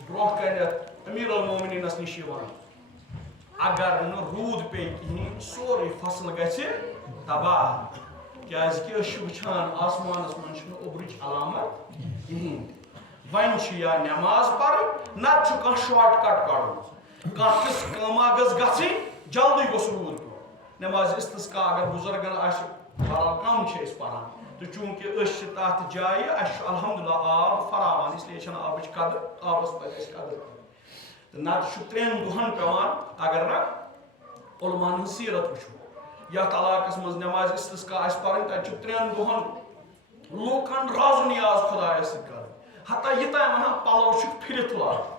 برونٛہہ کَنٮ۪تھ أمیٖر المومنیٖنس نِش یِوان اگر نہٕ روٗد پیٚیہِ کِہیٖنۍ سورُے فصل گژھِ تباہ کیٛازِکہِ أسۍ چھِ وٕچھان آسمانس منٛز چھُنہٕ اوٚبرٕچ علامت کِہیٖنۍ وۄنۍ چھِ یا نٮ۪ماز پرٕنۍ نتہٕ چھُ کانٛہہ شاٹ کٹ کڑُن کانٛہہ تِژھ کٲما گٔژھ گژھٕنۍ جلدی گوٚژھ روٗد پیوٚن نٮ۪مازِ استسقا اگر بُزرگن آسہِ بہرحال کم چھِ أسۍ پران تہٕ چوٗنٛکہِ أسۍ چھِ تتھ جایہِ اَسہِ چھُ الحمدُاللہ آب فراوان اسلیے چھنہٕ آبٕچ قدٕر آبس پزِ اَسہِ قدٕر کرٕنۍ تہٕ نتہٕ چھُ 3 دۄہن پیوان اگر نہٕ عُلماہن ہٕنٛز سیٖرت وٕچھو یتھ علاقس منٛز نٮ۪مازِ استسقا آسہِ پرٕنۍ تتہِ چھُ 3 دۄہن لوٗکن رازٕ نیاز خۄدایس سۭتۍ کرٕنۍ حتیٰ یوٚتام ونان پلو چھُکھ پھِرِتھ لاگُن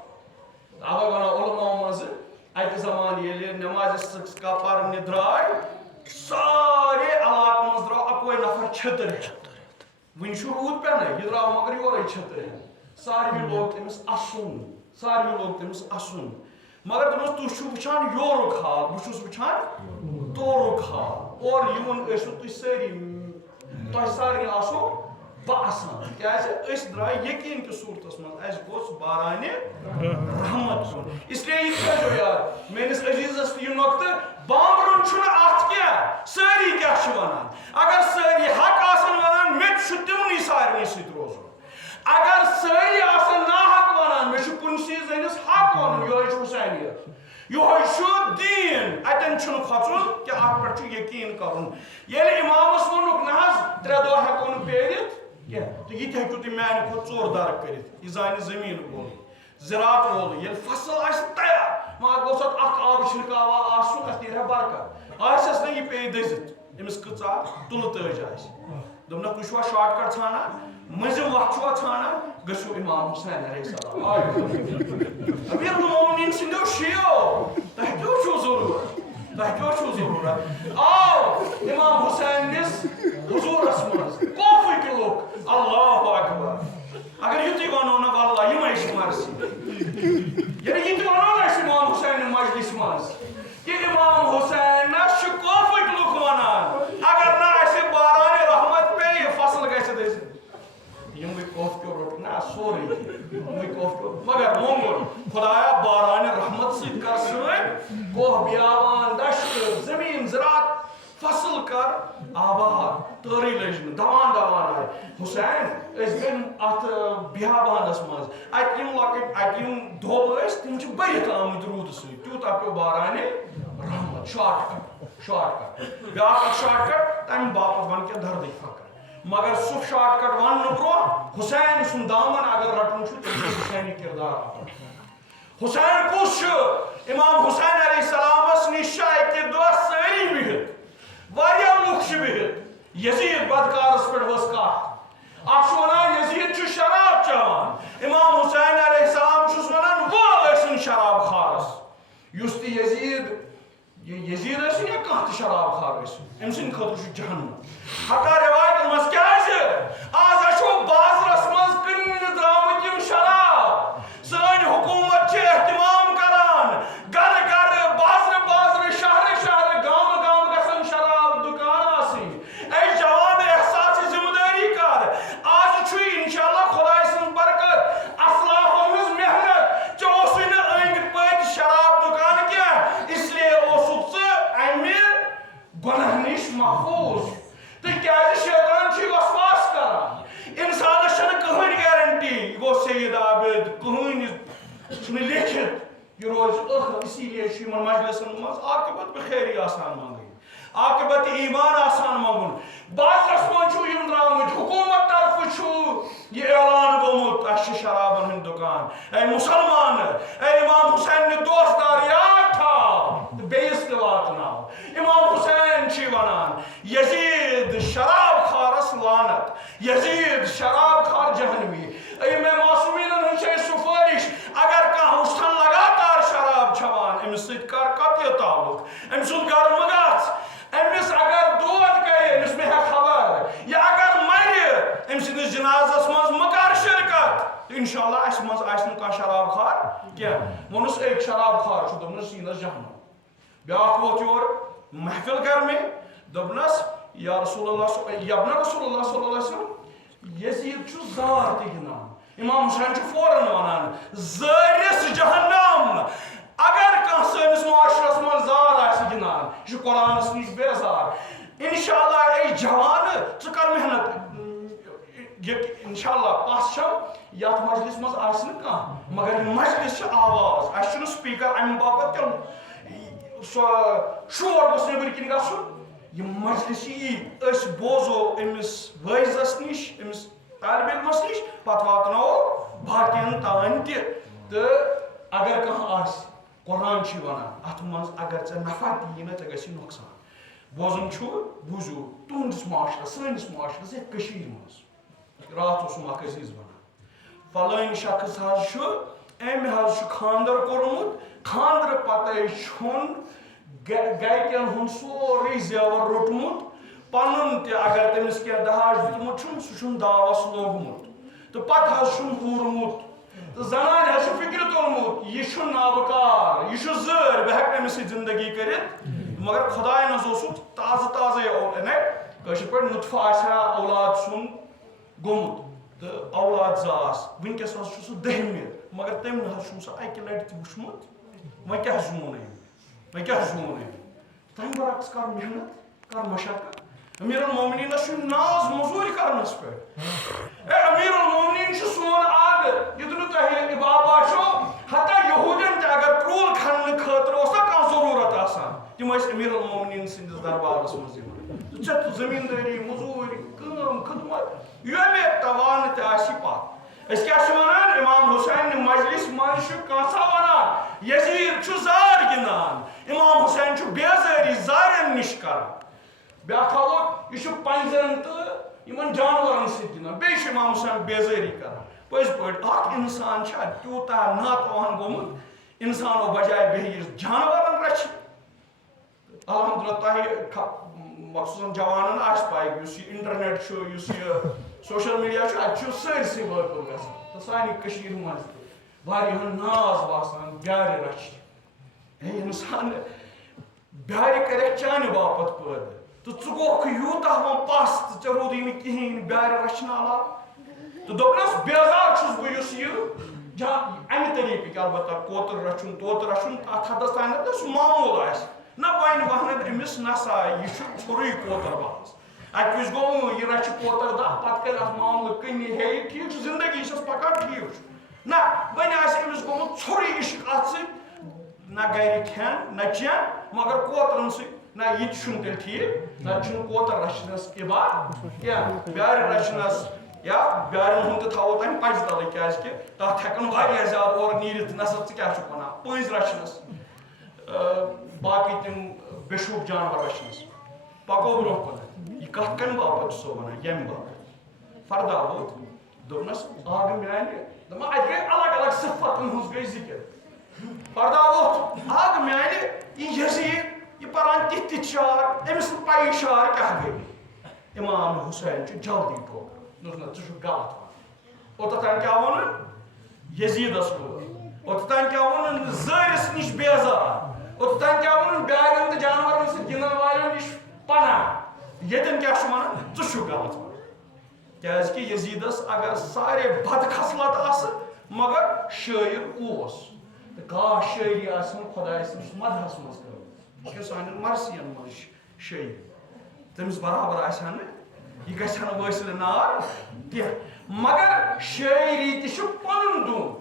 اوے ونان عُلماہو منٛزٕ اکہِ زمانہٕ ییٚلہِ نٮ۪مازِ استسقا پرنہِ درٛاے سارے علاقہٕ منٛز درٛاو اکوے نفر چھٔتٕر ہٮ۪تھ وٕنہِ چھُ روٗد پٮ۪نَے یہِ درٛاو مگر یورے چھٔتٕر ہٮ۪تھ ساروٕے لوگ تٔمِس اَسُن مگر دوٚپنَس تُہۍ چھِو وٕچھان یورُک حال بہٕ چھُس وٕچھان تورُک حال اورٕ یِوُن ٲسِو تُہۍ سٲری تۄہہِ سارنٕے آسو بہٕ اَسان کیٛازِ أسۍ درٛاے یقیٖن کہِ صوٗرتس منٛز اَسہِ گوٚژھ بارانہِ رحمت پیوٚن اسلیے یہِ تہِ تھٲیزیو یاد میٲنِس عزیٖزس تہِ یہِ نۄقطہٕ بامبرُن چھُنہٕ اتھ کینٛہہ سٲری کیٛاہ چھِ ونان اگر سٲری حق آسن ونان مےٚ تہِ چھُ تِمنٕے سارنٕے سۭتۍ روزُن اگر سٲری آسن ناحق ونان مےٚ چھُ کُنسٕے زٔنِس حق وَنُن یِہوٚے چھُ حُسینیت یِہوٚے چھُ دیٖن اَتٮ۪ن چھُنہٕ کھۄژُن کہِ اَتھ پٮ۪ٹھ چھُ یقیٖن کرُن ییٚلہِ اِمامس ووٚنُکھ نہ حظ 3 دۄہ ہٮ۪کو نہٕ پیٲرِتھ کینٛہہ تہٕ یہِ تہِ ہیٚکِو تُہۍ میانہِ کھۄتہٕ 4 درٕ کٔرِتھ یہِ زانہِ زٔمیٖن وول زِراعت وول ییٚلہِ فصل آسہِ تیار مگر گوٚژھ اَتھ اکھ آبہٕ چھِرکاوا آسُن اَتھ نیرِ ہا برکت آسٮ۪س نہٕ یہِ پیٚیہِ دٔزِتھ أمِس کۭژاہ تُلہٕ تٲج آسہِ دوٚپنکھ تُہۍ چھُوا شاٹ کٹ ژھانڈان مٔنٛزِم وَتھ چھُوا ژھانڈان گٔژھِو اِمام حُسین علیہ السلام امیٖر المومنیٖن سٕنٛدیو شِیو تۄہہِ کیٛاہ چھُو ضروٗرت آو اِمام حُسینِس حضوٗرس منٛز کوفٕکۍ لُکھ اللہ اکبر اگر یُتُے وَنو نہ واللہ یِمے چھِ مرثی ییٚلہِ یہِ تہِ وَنو نہ أسۍ اِمام حُسینہِ مجلِس منٛز کہِ اِمام حُسینس چھِ کوفٕکۍ لُکھ وَنان اگر نہٕ اَسہِ بارانہِ رحمت پیٚیہِ فصل گژھِ دٔزِتھ پانہ رحمت ست کر سن کوہ بیابان دشت زمین زراعت فصل کر آباد تاری لجن دوان دوان آئے حسین اس گن ات بیابانس مز ات یم لکٹ ات یم دھوب اس تم چھ برت آمت رود سی تیوتا پیو بارانہ رحمت شارٹ کٹ بیاکھ شارٹ کٹ تم باپت ون کیا درد فکر مگر سہ شارٹ کٹ ون برو حسین سن دامن اگر رٹن تم حسین کردار حسین کس امام حسین علیہ السلام نش اکہ دہ ساری بہت واریاہ لوک بہت یزید بدکارس پہ ورس کت اخ ونان یزید شراب چوان امام حسین علیہ السلام ونان وال ٲسِن شراب خارس یس تہ یزید ٲسِن یا کانٛہہ تہِ شراب خار ٲسِن أمۍ سٕنٛدِ خٲطرٕ چھُ جہنم حقا روایتن منٛز کیازِ آز چھُ بازرس منٛز کٕننہٕ درٛامٕتۍ یِم شراب سٲنۍ حکوٗمت چھِ احتمام کران گرٕ گرٕ بازرٕ بازرٕ شہرٕ شہرٕ گامہٕ گامہٕ گژھن شراب دُکان آسٕنۍ اے جوان احساس ذمہٕ دٲری کر آز چھُ انشاءاللہ خۄداے سٕنٛز برکت اسلافن ہٕنٛز محنت ژےٚ اوسُے نہٕ أنٛدۍ پٔکۍ شراب دُکان کینٛہہ اسلیے اوسُکھ ژٕ امہِ گۄناہ نِش محفوظ تکیازِ شیطان چھ وسواس کران انسانس چھنہٕ کٕہٕنۍ گارنٹی یہ گوٚو سید عابد کٕہٕنۍ چھُنہٕ لیکھِتھ یہ روزِ ٲخر اسی لیے چھُ یِمن مجلسن منٛز عاقبت بخیری آسان منگٕنۍ عاقبت ایمان آسان منگُن بازرس منٛز چھُ یِم درٛامٕتۍ حکوٗمت طرفہٕ چھُ یہ اعلان گوٚمُت اسہِ چھِ شرابن ہٕنٛدۍ دُکان اے مُسلمان اے امام حسین دوستدار یاد تھاو تہٕ بیٚیِس تہِ واتناو امام حسین چھ ونان یزید شراب خارس لعنت یزید شراب خار جہنمی میں معصومین ہن چھ سفارش اگر کانٛہہ وٕچھن لگاتار شراب چٮ۪وان أمِس سۭتۍ کر قطعی تعلق أمۍ سُنٛد گرٕ مہ گژھ أمِس اگر دود کرِ أمِس مہ ہیٚکھ خبر یا اگر مرِ أمۍ سٕنٛدِس جنازس منٛز مہ کر شرکت تہٕ انشاءاللہ اسہِ منٛز آسہِ نہٕ کانٛہہ شراب خار کینٛہہ ووٚنُس أکۍ شراب خار چھُ دوٚپنس سیٖنس جہنم بیٛاکھ ووت یور محفل کرنہِ دوٚپنس یا رسول اللہ یبنہ رسول اللہ صلی اللہ علیہ وسلم یزید چھُ زار تہِ گِنٛدان امام حسین چھُ فوراً ونان زٲرِس جہنم اگر کانٛہہ سٲنِس معاشرس منٛز زار آسہِ گِنٛدان یہِ چھُ قرآنس نِش بیزار انشاءاللہ اے جوان ژٕ کر محنت انشاءاللہ پس چھم یتھ مجلس منٛز آسہِ نہٕ کانٛہہ مگر یہِ مجلس چھِ آواز اسہِ چھُنہٕ سپیٖکر امہِ باپتھ سۄ شور گوٚژھ نیٚبٕرۍ کِنۍ گژھُن یہِ مجلس یی أسۍ بوزو أمِس وٲعظس نِش أمِس طالب علمس نِش پتہٕ واتناوو باقین تام تہِ تہٕ اگر کانٛہہ آسہِ قرآن چھُ ونان اتھ منٛز اگر ژےٚ نفع تہِ یی نہ ژےٚ گژھی نۄقصان بوزُن چھُ بوٗزِو تُہنٛدِس معاشرس سٲنِس معاشرس یتھ کٔشیٖرِ منٛز راتھ اوسُم اکھ عزیٖز ونان فلٲنۍ شخص حظ چھُ أمۍ حظ چھُ خانٛدر کوٚرمُت خانٛدرٕ پتے چھُن گرِکٮ۪ن ہُنٛد سورُے زیور روٚٹمُت پنُن تہِ اگر تٔمِس کینٛہہ دہاج دیُتمُت چھُن سُہ چھُن داوس لوگمُت تہٕ پتہٕ حظ چھُن ہوٗرمُت تہٕ زنانہِ حظ چھُ فِکرِ تُلمُت یہِ چھُ نابکار یہِ چھُ زٲرۍ بہٕ ہٮ۪کہٕ أمِس سۭتۍ زندگی کٔرِتھ مگر خۄداین حظ اوسُکھ تازٕ تازے کٲشِر پٲٹھۍ نُطفہٕ آسہِ ہا اولاد سُنٛد گوٚمُت تہٕ اولاد زاس وٕنکیٚس حظ چھُ سُہ دٔہمہِ مگر تٔمۍ نہ حظ چھُنہٕ سُہ اکہِ لٹہِ تہِ وٕچھمُت وۄنۍ کیٛاہ زوٗن أمۍ تمہِ برعکس کر محنت کر مشقت امیر المومنینس چھُ ناز موٚزوٗرۍ کرنس پٮ۪ٹھ اے امیر المومنین چھُ سون عادت یُتھ نہٕ تۄہہِ باب باسیو حتیٰ یہوٗدین تہِ اگر کرٛوٗل کھننہٕ خٲطرٕ اوس نہ کانٛہہ ضروٗرت آسان تِم ٲسۍ امیر المومنین سٕنٛدِس دربارس منٛز یِوان ژےٚ زٔمیٖندٲری موٚزوٗرۍ کٲم خدمت ییٚمہِ توانہٕ تہِ آسہِ پتھ أسۍ کیٛاہ چھِ ونان امام حسین مجلس منٛز چھُ کانٛژھا ونان یزید چھُ زار گِنٛدان امام حسین چھُ بیزٲری زارٮ۪ن نِش کران بیٛاکھ تھاوو یہِ چھُ پنٛزٮ۪ن تہٕ یِمن جانورن سۭتۍ گِنٛدان بیٚیہِ چھُ امام حسین بیزٲری کران پٔزۍ پٲٹھۍ اکھ انسان چھا تیوٗتاہ ناتوان گوٚمُت انسانو بجاے بیٚیہِ جانورن رچھِ الحمدللہ تۄہہِ مخصوٗصن جوانن آسہِ پاے یُس یہِ انٹرنیٹ چھُ یُس یہِ سوشل میڈیا چھُ اتہِ چھُ سٲرسٕے وٲقف گژھان تہٕ سانہِ کٔشیٖرِ منٛز تہِ واریاہن ناز باسان بیارِ رچھِ ہے انسان بیارِ کرٮ۪کھ چانہِ باپتھ پٲدٕ تہٕ ژٕ گوٚکھ یوٗتاہ وۄنۍ پس تہٕ ژےٚ روٗدُے نہٕ کِہیٖنۍ بیارِ رچھنہٕ علاوٕ تہٕ دوٚپنس بیزار چھُس بہٕ یُس یہِ امہ طریقہ البتہ کوتر رچھن توت رچھن ات حدس تانیت سہ معمول آس نہ ون ون امس نسا یہ ژھوری کوتر باس اکہ وز گو یہ رچھ کوتر دہ پتہ کر ات معاملہ کنی ہے ٹھیک زندگی چھس پکان ٹھیک نہ ون آس امس گومت ژھوری عشق ات ست نہ گر کھین نہ چین مگر کوترن ست نہ یہ چھن تیل ٹھیک نہ چھن کوتر رچھنس عبادت کیا بیار رچھنس یا بیارن ہند تھو تم پچ تل کی تک ہکن واریاہ زیادہ اور نیرت نسا ژٕ ونان پٔنٛزۍ رچھنس باقی تم بےشوب جانور رچھنس پکو برو کن یہ کت کم باپت سو ونان یم باپت فردا ووت دوپنس آگ میانہ دپان ات گئی الگ الگ صفتن ہنز گئی ذکر فردا ووت آگ میانہ یہ یزید یہ پران تِتھ تِتھ شعر امس پی شعر کیا گئی امام حسین جلدی ٹوک ژٕ چھُکھ غلط ونان اوٚتتھ کیا وون یزیدس ووت اوٚتتھ کیا وون زٲرِس نش بیزار اوٚتتھ کیا وون بیارن تہٕ جانورن سۭتۍ گِنٛدن والٮ۪ن نش پناہ ییٚتٮ۪ن کیا چھُ ونان ژٕ چھُکھ غلط ونان کیازِ کہ یزیدس اگر سارے بد خصلت آس مگر شٲعر اوس تہٕ کاش شٲعری آسن خۄداے سٕنٛدِس مدحس منٛز کٔرمٕژ یہِ سانٮ۪ن مرثین منٛز شٲعر تٔمِس برابر آسہِ ہا نہٕ یہ گژھِ ہا نہٕ وٲصلہِ نار کینٛہہ مگر شٲعری تہِ چھُ پنُن دُن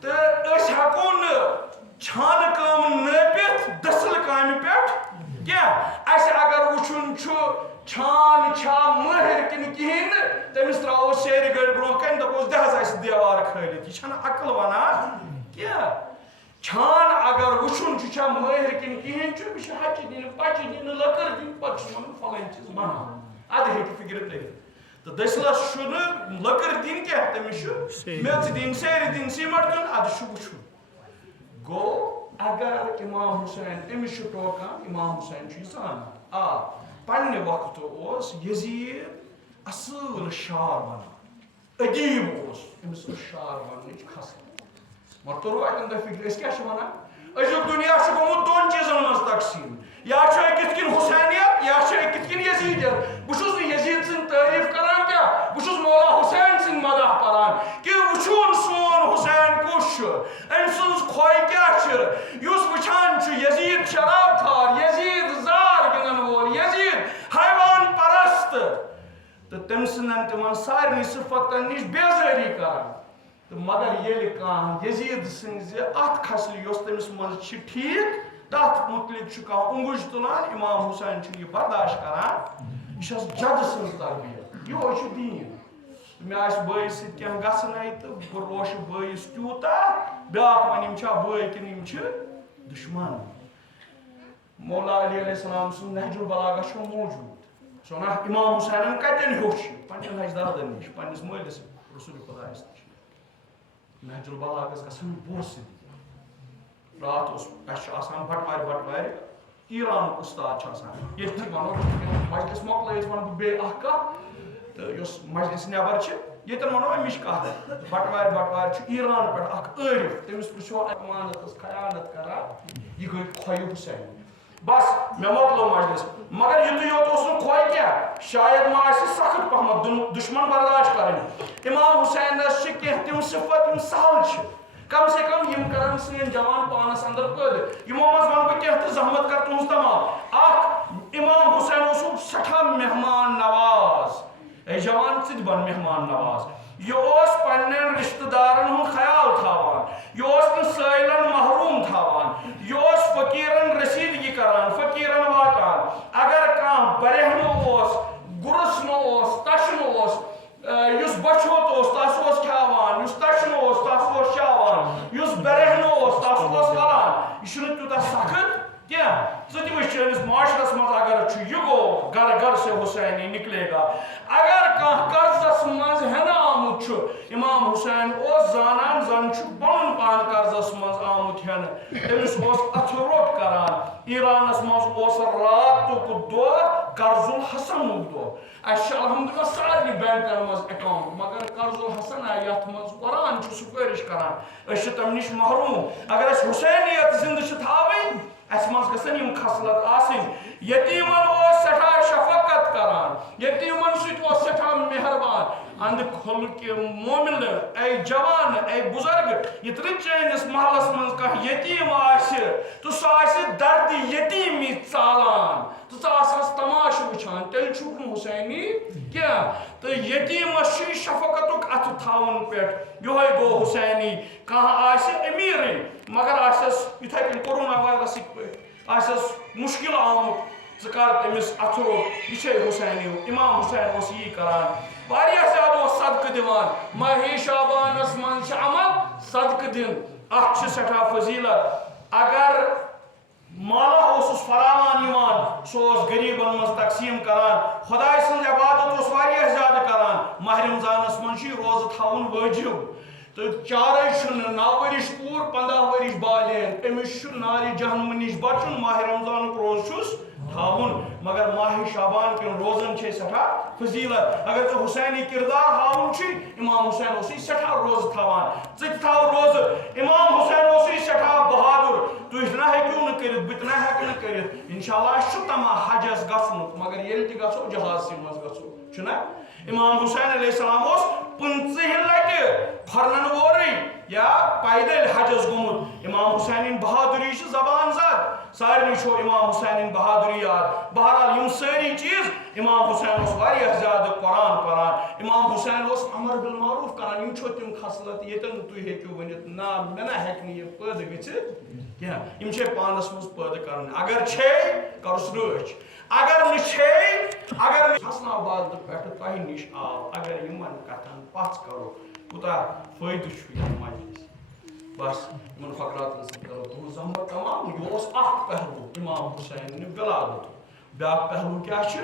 تہٕ أسۍ ہٮ۪کو نہٕ چھانہٕ کٲم نٲپِتھ دٔسِل کامہِ پٮ۪ٹھ کینٛہہ اَسہِ اگر وٕچھُن چھُ چھان چھا مٲہِر کِنہٕ کِہیٖنۍ نہٕ تٔمِس ترٛاوو سیرِ گٲڑۍ برونٛہہ کَنہِ دَپوس دِ حظ اَسہِ دیوار کھٲلِتھ یہِ چھَنہٕ عقل وَنان کینٛہہ چھان اگر وٕچھُن چھُ مٲہِر کِنہٕ کِہیٖنۍ چھُ یہِ چھُ ہَچہِ دِنہِ پَچہِ دِنہِ لٔکٕر دِنہِ پَتہٕ چھُ وَنُن فلٲنۍ چیٖز بَناو ادٕ ہیٚکہِ فِکرِ تٔرِتھ تہٕ دٔسِلس چھُنہٕ لٔکٕر دِنۍ کینٛہہ تٔمِس چھُ میٚژ دِنۍ سیرِ دِنۍ سیٖمَٹ دیُن اَدٕ چھُ وٕچھُن گوٚو اگر امام حسین تٔمِس چھُ ٹوکان امام حسین چھُ یہِ زانان آ پننہِ وقتہٕ اوس یزیٖد اصٕل شعر ونان ادیٖب اوس أمِس ٲس شعر وننٕچ خصلت مگر توٚروا اَتٮ۪ن تۄہہِ فِکرِ أسۍ کیٛاہ چھِ ونان أزیُک دُنیا چھُ گوٚمُت دۄن چیٖزن منٛز تقسیٖم یا چھُ أکِس کِنۍ حُسینیت یا چھُ أکِس کِنۍ یزیٖدیت بہٕ چھُس نہٕ یزیٖد سٕنٛز تعریٖف کران کیٛاہ بہٕ چھُس مولا حُسین سٕنٛدۍ مدح پران کہِ وٕچھوُن سون حُسین کُس چھُ أمۍ سٕنٛز خوے کیٛاہ چھِ یُس وٕچھان چھُ یزیٖد شراب کھار یزیٖد زار گِنٛدن وول یزیٖد حیوان پرست تہٕ تٔمۍ سٕنٛدٮ۪ن تِمن سارنٕے صفتن نِش بیزٲری کران تہٕ مگر ییٚلہِ کانٛہہ یزیٖد سٕنٛزِ اتھ کھسلہِ یۄس تٔمِس منٛز چھِ ٹھیٖک تتھ متعلق چھُ کانٛہہ اوٚنٛگُج تُلان امام حسین چھُنہٕ یہِ برداشت کران یہِ چھس ججہِ سٕنٛز تربیت یِہوے چھُ دیٖن مےٚ آسہِ بٲیِس سۭتۍ کینٛہہ گژھنَے تہٕ بہٕ روشہٕ بٲیِس تیوٗتاہ بیٛاکھ وَنہِ یِم چھا بٲے کِنہٕ یِم چھِ دُشمن مولا علی علیہ السلام سُنٛد نہج البلاغہ چھُ موٗجوٗد سُہ وَنان امام حسینن کتٮ۪ن ہیوٚچھ یہِ پننٮ۪ن حجدادن نِش پننِس مٲلِس رسول خۄدایس نِش نہج البلاغس گژھان بوسہٕ دِنۍ راتھ اوس اَسہِ چھُ آسان بٹوارِ ایٖرانُک اُستاد چھُ آسان ییٚتھی وَنو مجلس مۄکلٲیِتھ وَنہٕ بہٕ بیٚیہِ اکھ کتھ تہٕ یۄس مجلس نٮ۪بر چھِ ییٚتٮ۪ن وَنو اَمِچ کتھ بٹوارِ چھُ ایٖران پٮ۪ٹھ اکھ عٲرِف تٔمِس وٕچھو امانتس خیانت کران یہِ گٔے خۄیہِ حُسین بس مےٚ مۄکلو مجلس مگر یُتُے یوت اوس نہٕ خۄے کینٛہہ شاید ما آسہِ سخت پہمتھ دُشمن برداشت کرٕنۍ امام حُسینس چھِ کینٛہہ تِم صفت یِم سہل چھِ کم سے کم یم کرن سٲنۍ جوان پانس اندر پٲدٕ یِمو منٛز ونہٕ بہٕ کینٛہہ تہٕ زحمت کر تُہنٛز تمام اکھ امام حُسین اوسُکھ سٮ۪ٹھاہ مہمان نواز اے جوان ژٕ تہِ بن مہمان نواز یہِ اوس پننٮ۪ن رشتہٕ دارن ہُنٛد خیال تھاوان یہِ اوس نہٕ سٲیلن محروم تھاوان یہِ اوس فقیٖرن رسیٖدگی کران فقیٖرن واتان اگر کانٛہہ برہنہٕ اوس گُرسنہٕ اوس تشنہٕ اوس یُس بچھوت اوس تس اوس کھیاوان یُس تشنہٕ اوس تس اوس چاوان یُس برہنہٕ اوس تس اوس ولان یہِ چھُنہٕ تیوٗتاہ سخت کینٛہہ ژٕ تہِ وٕچھ چٲنِس معاشرس منٛز اگر چھُ یہِ گوٚو گر گر سے حُسینی نکلے گا اگر کانٛہہ قرضس منٛز ہٮ۪نہٕ آمُت چھُ امام حُسین اوس زانان زن چھُ پنُن پان قرضس منٛز آمُت ہٮ۪نہٕ تٔمِس اوس اتھٕ روٚٹ کران ایٖرانس منٛز اوس راتُک دۄہ قرض الحسنُک دۄہ اَسہِ چھُ الحمدُاللہ سارنٕے بینکن منٛز اکاونٹ مگر قرض الحسن آیہِ یتھ منٛز قرآن چھُ سُفٲرِش کران أسۍ چھِ تمہِ نِش محروم اگر أسۍ حُسینیت زندٕ چھِ تھاوٕنۍ اَسہِ منٛز گژھن یِم خصلت آسٕنۍ یتیٖمن اوس سٮ۪ٹھاہ شفقت کران یتیمن سۭتۍ اوس سٮ۪ٹھاہ مہربان اندٕ کھُل کہ مومن اے جوان اے بزرگ یترِ چٲنِس محلس منٛز کانٛہہ یتیٖم آسہِ تہٕ سُہ آسہِ درد یتیٖمی ژالان تہٕ ژٕ آسہس تماشہٕ وٕچھان تیٚلہِ چھُکھ نہٕ حُسینی کینٛہہ تہٕ یتیٖمس چھُے شفقتُک اَتھٕ تھاوُن پٮ۪ٹھ یِہوے گوٚو حُسینی کانٛہہ آسہِ أمیٖرٕے مگر آسٮ۪س یِتھَے کٔنۍ کورونا وایرسٕکۍ پٲٹھۍ آسٮ۪س مُشکِل آمُت ژٕ کر تٔمِس اَتھٕ روٚٹ یہِ چھے حُسینی اِمام حُسین اوس یی کران واریاہ زیادٕ اوس صدقہٕ دِوان ماہِ شابانس منٛز چھِ عمل صدقہٕ دِنۍ اَتھ چھِ سٮ۪ٹھاہ فضیٖلت اگر مالا اوسُس فراوان یِوان سُہ اوس غریٖبن منٛز تقسیٖم کران خۄداے سٕنٛز عبادت اوس واریاہ زیادٕ کران ماہِ رمضانس منٛز چھُ یہِ روزٕ تھاوُن وٲجِب تہٕ چارے چھُنہٕ 9 ؤرِش کوٗر 15 ؤرِش بالین أمِس چھُ نارِ جہنمہٕ نِش بچُن ماہِ رمضانُک روزٕ چھُس تھاوُن مگر ماہِ شابان کٮ۪ن روزن چھے سٮ۪ٹھاہ فضیٖلت اگر ژٕ حُسینی کردار ہاوُن چھُے اِمام حُسین اوسُے سٮ۪ٹھاہ روزٕ تھاوان ژٕ تہِ تھاو روزٕ اِمام حُسین اوسُے سٮ۪ٹھاہ بہادُر تُہۍ نہ ہیٚکِو نہٕ کٔرِتھ بہٕ تہِ نہ ہیٚکہٕ نہٕ کٔرِتھ انشاء اللہ چھُ تمہ حجس گژھنُک مگر ییٚلہِ تہِ گژھو جہازسٕے منٛز گژھو چھُنہ اِمام حُسین علیہ السلام اوس 15 لٹہِ کھۄرنن وورٕے یا پیدل حجس گوٚمُت اِمام حُسینٕنۍ بہادُری چھِ زبان زد سارنٕے چھو اِمام حُسینٕنۍ بہادُری یاد بہرحال یِم سٲری چیٖز اِمام حُسین اوس واریاہ زیادٕ قرآن پران اِمام حُسین اوس امر بالمعروف کران یِم چھو تِم خصلت ییٚتٮ۪ن نہٕ تُہۍ ہیٚکِو ؤنِتھ نہ مےٚ نہ ہیٚکہِ نہٕ یہِ پٲدٕ گٔژھِتھ کینٛہہ یِم چھے پانس منٛز پٲدٕ کرٕنۍ اگر چھے کرُس رٲچھ اگر نہٕ چھے اگر حسن آباد پٮ۪ٹھٕ تۄہہِ نِش آو اگر یِمن کتھن پژھ کرو کوٗتاہ فٲیدٕ چھُ یہِ مجلس بس یِمن فقراتن سۭتۍ کرو تُہنٛز زحمت تمام یہِ اوس اکھ پہلوٗ اِمام حُسینہِ ولادتُک بیٛاکھ پہلوٗ کیٛاہ چھُ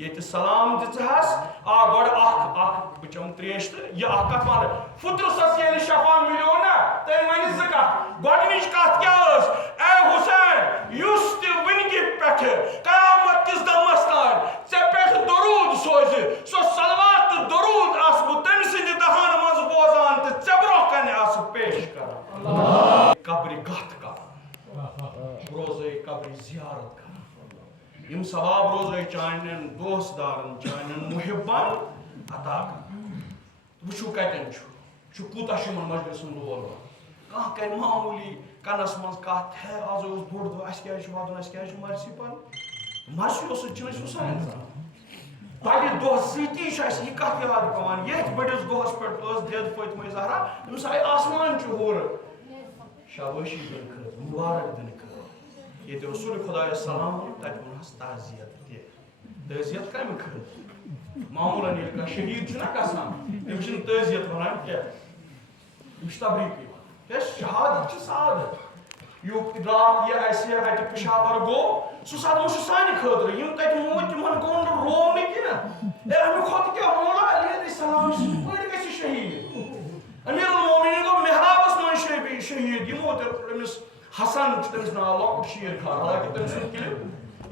ییٚتہِ سلام دِژہس گۄڈٕ اکھ بہٕ چمہٕ تریش تہٕ یہِ اکھ کتھ ونہٕ فُطرسس ییٚلہِ شفا مِلیو نا تٔمۍ ونہِ 2 کتھٕ گۄڈنِچ کتھ کیٛاہ ٲس اے حُسین یُس تہِ وٕنکہِ پٮ۪ٹھٕ قیامت کِس دۄہس تانۍ ژےٚ پٮ۪ٹھ دروٗد سوزِ سۄ صلوات تہٕ دروٗد آسہٕ بہٕ تٔمۍ سٕنٛدِ دہن منٛز بوزان تہٕ ژےٚ برونٛہہ کنہِ آسہٕ پیش کران قبرِ کتھ کران روزے قبرِ زیارت کران یِم ثواب روزے چانٮ۪ن دوست دارن چانٮ۪ن محبن عطا کران وٕچھِو کتٮ۪ن چھُ کوٗتاہ چھُ یِمن مجلسن لول کانٛہہ کرِ معموٗلی کنس منٛز کتھ ہے آز اوس بوٚڑ دۄہ اَسہِ کیٛازِ چھُ واتُن اَسہِ کیٛازِ چھُ مرثی پرُن مرثیو سۭتۍ چھِنہٕ أسۍ حُسین زانان بَڑِ دۄہ سۭتی چھُ اَسہِ یہِ کتھ یاد پیٚوان ییٚتھۍ بٔڑِس دۄہس پٮ۪ٹھ ٲس دٮ۪د فٲطمہ زہرا أمِس آیہِ آسمان چھُ ہورٕ شابٲشی دِنہٕ خٲطرٕ مُبارک دِنہٕ خٲطرٕ ییٚتہِ رسول خۄدایس سلام تتہِ ووٚنہس تعزیت تہِ تعزیت کمہِ خٲطرٕ معموٗلن ییٚلہِ کانٛہہ شہیٖد چھُنہ گژھان أمِس چھِنہٕ تعزیت ونان کینٛہہ أمِس چھِ تبریٖکی ونان شہادت چھِ سعادت رات یہِ اَسہِ اَتہِ پِشاور گوٚو سُہ صدمہٕ چھُ سانہِ خٲطرٕ یِم تتہِ موٗدۍ تِمن گوٚو نہٕ روو نہٕ کینٛہہ ہے اَمہِ کھۄتہٕ کیٛاہ مولا علی علیہ السلام پٔرۍ گژھِ شہیٖد امیر المومنیٖن گوٚو محرابس منٛز شہیٖد یِمو تہِ أمِس حسن چھُ تٔمِس ناو لۄکُٹ شیٖر خان حالانکہِ تٔمۍ سُنٛد کِلپ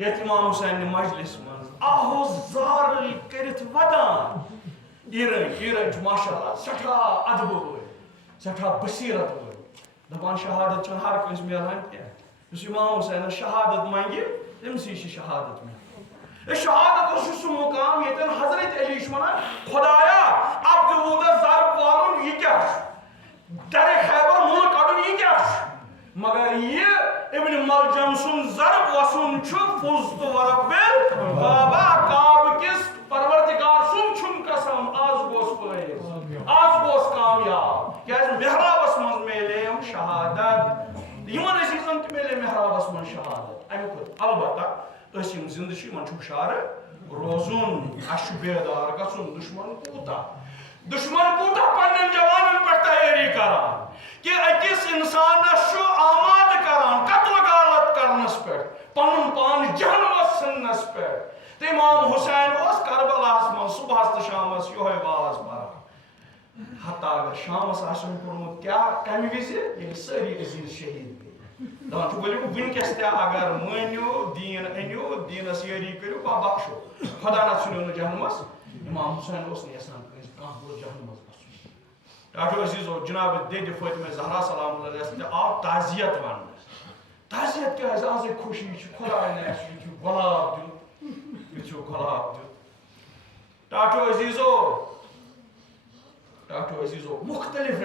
یتھ اِمام حُسینہِ مجلس منٛز آہوس زارٕے کٔرِتھ ودان ایٖرٲنۍ چھُ ماشاء اللہ سٮ۪ٹھاہ ادبہٕ وٲلۍ سٮ۪ٹھاہ بصیٖرت وٲلۍ دپان شہادت چھنہٕ ہر کٲنٛسہِ میلان کینٛہہ یُس اِمام حُسینس شہادت منگہِ تٔمسٕے چھِ شہادت میلان شہادت چھُ سُہ مُقام ییٚتٮ۪ن حضرت علی چھُ ونان خۄدایا عبدوٗدس ضرب والُن یہِ کیٛاہ چھُ درِ خیبر مُلہٕ کڑُن یہِ کیٛاہ چھُ مگر یہِ ابن ملجم سُنٛد ضرب وسُن چھُ فُزتُ وربِل کعبہ کعبہٕ کِس پروردگار سُنٛد چھُم قسم آز گوٚس فٲیِض آز گوٚس کامیاب کیٛازِ محرابس منٛز میلیٚیَم شہادت یِمن عزیٖزن تہِ میلے محرابس منٛز شہادت اَمہِ کھۄتہٕ البتہ أسۍ یِم زِندٕ چھِ یِمن چھُ ہُشارٕ روزُن اَسہِ چھُ بیدار گژھُن دُشمن کوٗتاہ پننٮ۪ن جوانن پٮ۪ٹھ تیٲری کران کہ أکِس اِنسانس چھُ آمادٕ کران قتل غارت کرنس پٮ۪ٹھ پنُن پان جہنمس ژھٕننس پٮ۪ٹھ تہٕ اِمام حُسین اوس کربلاہس منٛز صبحس تہٕ شامس یِہوے واز پران حتیٰ اگر شامس آسن کوٚرمُت کیٛاہ کمہِ وِزِ ییٚلہِ سٲری عزیٖز شہیٖد گٔے دپان چھُ ؤلِو وٕنکیٚس تہِ اگر مٲنِو دیٖن أنِو دیٖنس یٲری کٔرِو بہٕ بخشو خۄدا نہ ژھٕنِو نہٕ جہنمس اِمام حُسین اوس نہٕ یژھان کانٛہہ گوٚژھ جہنمس گژھُن ڈاکٹر عزیٖزو جناب دٮ۪دِ فٲطمہ زہرا سلام اللہ علیہس تہِ آو تعزیت وننہٕ تعزیت کیٛازِ آزے خوشی چھِ خۄداے نہ اَسہِ یہِ چھُ گۄلاب دیُت یہِ چھُ گۄلاب دیُت ٹاٹو عزیزو مختلف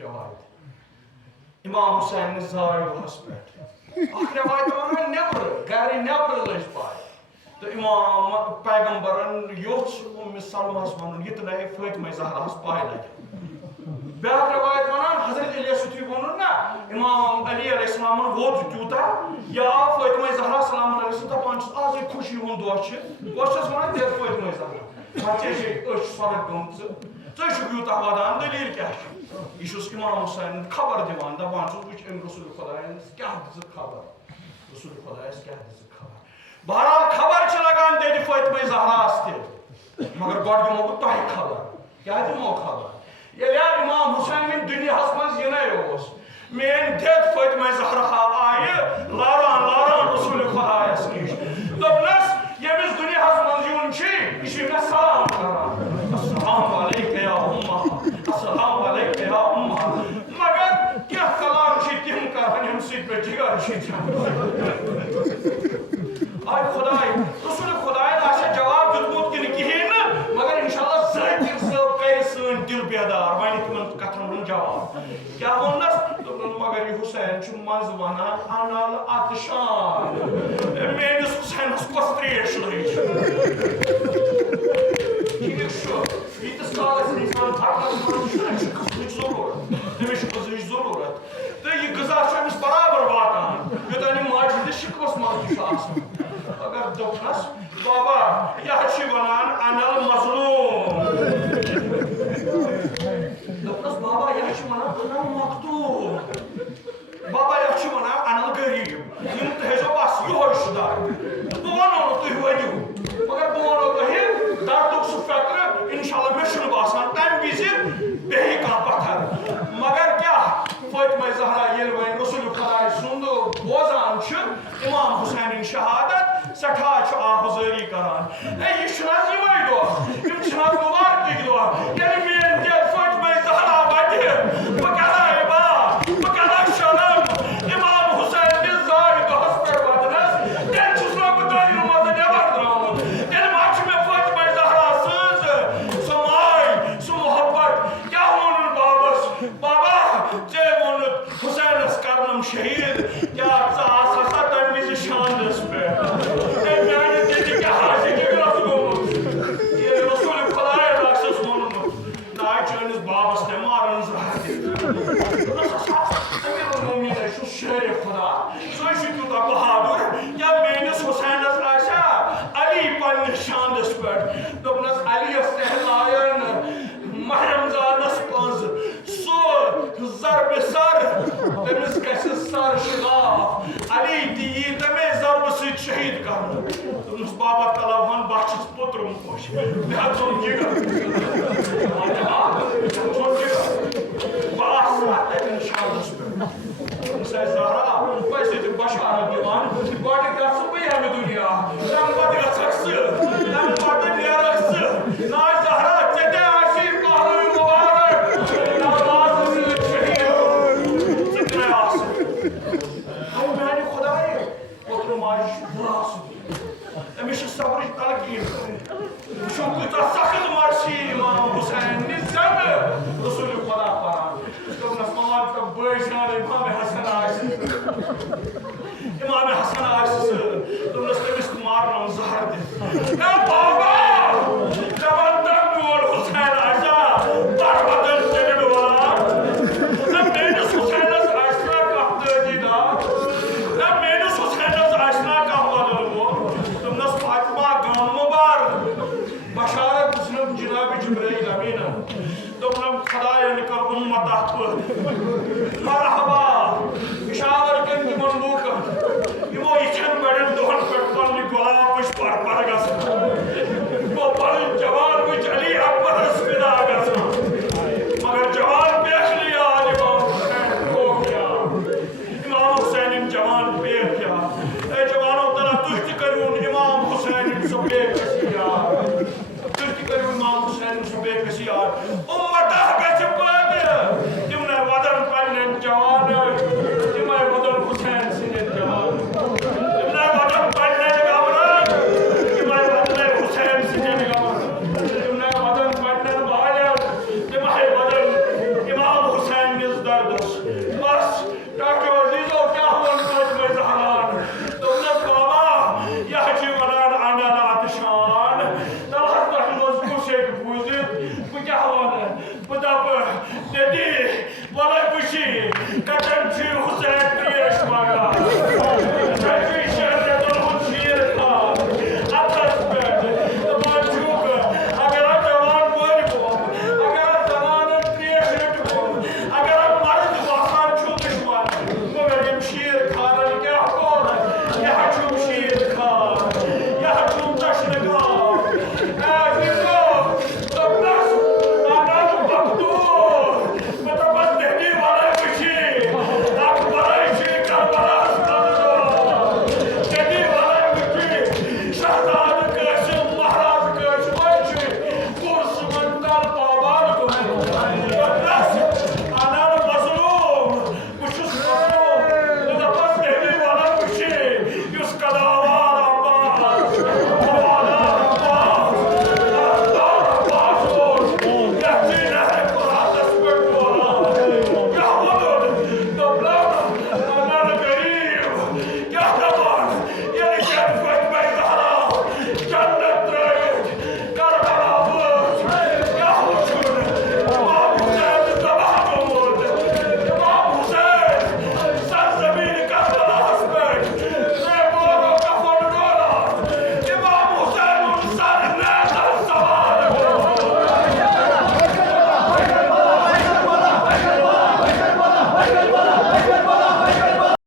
روایت امام حسین زاے دۄہس پٮ۪ٹھ اکھ روایت ونان نٮ۪برٕ گرِ نٮ۪برٕ لٔج پاے تہٕ امام پیغمبرن یوٚژھ سلمس ونُن یہِ تہِ نَے فاطمہ زہراہس پاے لگہِ بیٛاکھ روایت ونان حضرت علیس یُتھُے ووٚنُن نا امام علی علیہ السلامن ووت تیوٗتاہ یہِ آو فاطمہ زہرا سلام علیہ سُہ دپان چھُس آز یہِ خوشی ہُنٛد دۄہ چھُ بہٕ چھُس ونان دِ فاطمہ زہرا ژےٚ چھے أچھ سۄرٕگ گٔمژٕ ژٕ چھُکھ یوٗتاہ ودان دٔلیٖل کیٛاہ چھِ یہِ چھُس امام حسین خبر دِوان دپان چھُس وٕچھ أمۍ رسول خۄدایس کیٛاہ دِژٕکھ خبر رسول خۄدایس کیٛاہ دِژٕکھ خبر بہرحال خبر چھِ لگان دِنہِ فاطمہ زہراہس تہِ مگر گۄڈٕ دِمو بہٕ تۄہہِ خبر کیٛاہ دِمو خبر ییٚلہِ امام حسین وۄنۍ دُنیاہس منٛز یِنَے اوس میٲنۍ دٮ۪د فاطمہ زہرا آیہِ لاران لاران رسول خۄدایس نِش دوٚپنس ییٚمِس دُنیاہس منٛز یُن چھُ یہِ چھُ مےٚ سلام کران السلام علیکم یا اُمہ السلام علیکم یا اُمہ مگر کینٛہہ کلام چھِ تِم کران ییٚمہِ سۭتۍ مےٚ جِگر چھِ آے خۄداے رسول خۄداین آسہِ جواب دیُتمُت کِنہٕ کِہیٖنۍ نہٕ مگر انشاءاللہ ذٲتی صٲب کرِ سٲنۍ دِل بیدار وۄنۍ تِمن کتھن ہُنٛد جواب کیٛاہ ووٚننس دوٚپُن مگر یہِ حُسین چھُ منٛزٕ ونان انل اتشان میٲنِس حُسینس کۄس تریش لٔج ٹھیٖک چھُ ییٖتِس کالس انسان تھکنس منٛز چھُ أمِس چھُ غذہٕچ ضروٗرت تٔمِس چھُ غذہٕچ ضروٗرت تہٕ یہِ غذا چھُ أمِس برابر واتان یوٚتانۍ یہِ ماجہِ ہٕنٛدِس شِکوس منٛز تہِ چھُ آسان مگر دوٚپنس بابا یہِ حظ چھِ ونان انل مظلوم دوٚپنس بابا یہِ حظ چھِ ونان انل مقتوٗل بابا یہِ حظ چھِ ونان انل غریٖب یِم تھٲیزیو بس یِہوے چھُ در بہٕ ونو نہٕ تُہۍ ؤنِو مگر بہٕ ونو تۄہہِ دردُک سُہ فِکرٕ انشاءاللہ مےٚ چھُنہٕ باسان تمہِ وِزِ بیٚیہِ کانٛہہ پتھر مگر کیٛاہ فاطمہ زہرا ییٚلہِ وۄنۍ رسول خۄداے سُنٛد بوزان چھِ امام حُسینٕنۍ شہادت سٮ۪ٹھاہ چھُ آبزٲری کران ہے یہِ چھُنہٕ حظ یِمے دۄہ یِم چھِنہٕ حظ مُبارکٕکۍ دۄہ ییٚلہِ میٲنۍ دٮ۪د فاطمہ زہرا وتہِ بہٕ کرٕ عبادت بہٕ کرٕ شرم امام حُسین کِس زایہِ دۄہس پٮ۪ٹھ ودنس تیٚلہِ چھُس نہٕ بہٕ دٲیرٕ منٛزٕ نٮ۪بر درٛامُت تیٚلہِ ما چھُ مےٚ فاطمہ زہرا سٕنٛز سۄ ماے سُہ محبت کیٛاہ ووٚنُن بابس بابا ژےٚ ووٚنُتھ حُسینس کرنم شہیٖد کیٛاہ ژٕ آس ہسا تمہِ وِزِ شاندس پٮ۪ٹھ میانہِ دِلہِ کیٛاہ آسہِ جِگرس گوٚمُت ییٚلہِ رسول خۄدایَن آسٮ۪س ووٚنمُت ناے چٲنِس بابس تہِ مارن زہر امیٖر المومنیٖن چھُ شیرِ خۄدا سُے چھُ تیوٗتاہ بہادُر کیٛاہ میٲنِس حُسینس آسیا علی پننِس شاندس پٮ۪ٹھ دوٚپنس علیَس کہلایَن ماہ رمضانس منٛز سُہ ضربہِ سر تٔمِس گژھِ سر شِگاف علی تہِ یی تمے ضربہٕ سۭتۍ شہیٖد کرنہٕ دوٚپنس بابا تلوہن بہٕ چھُس پوٚترُم خۄش مےٚ حظ ژوٚن جِگر بہٕ آسہٕ تتٮ۪ن شاندس پٮ۪ٹھ دوٚپنس ہے زہرا تۄہہِ سۭتۍ بشارت دِوان گۄڈٕ گژھٕ بہٕ ییٚمہِ دُنیا تمہِ پتہٕ گژھکھ ژٕ تمہِ پتہٕ نیرکھ ژٕ ناے زہرا ژےٚ تہِ آسی پہلوٕے مُبارک نمازٕ سۭتۍ شہیٖد ژٕ تہِ آسہٕ ہے میانہِ خۄدایہِ پوٚترٕ ماجہِ چھُ بُراسُن أمِس چھِ صبرٕچ تلقیٖن وٕچھو کۭژاہ سخت مرثی امام حُسین نِس زنہٕ رسول خۄدا پران دوٚپنس مان ژٕ بٲے جانٕے امام حسن آسہِ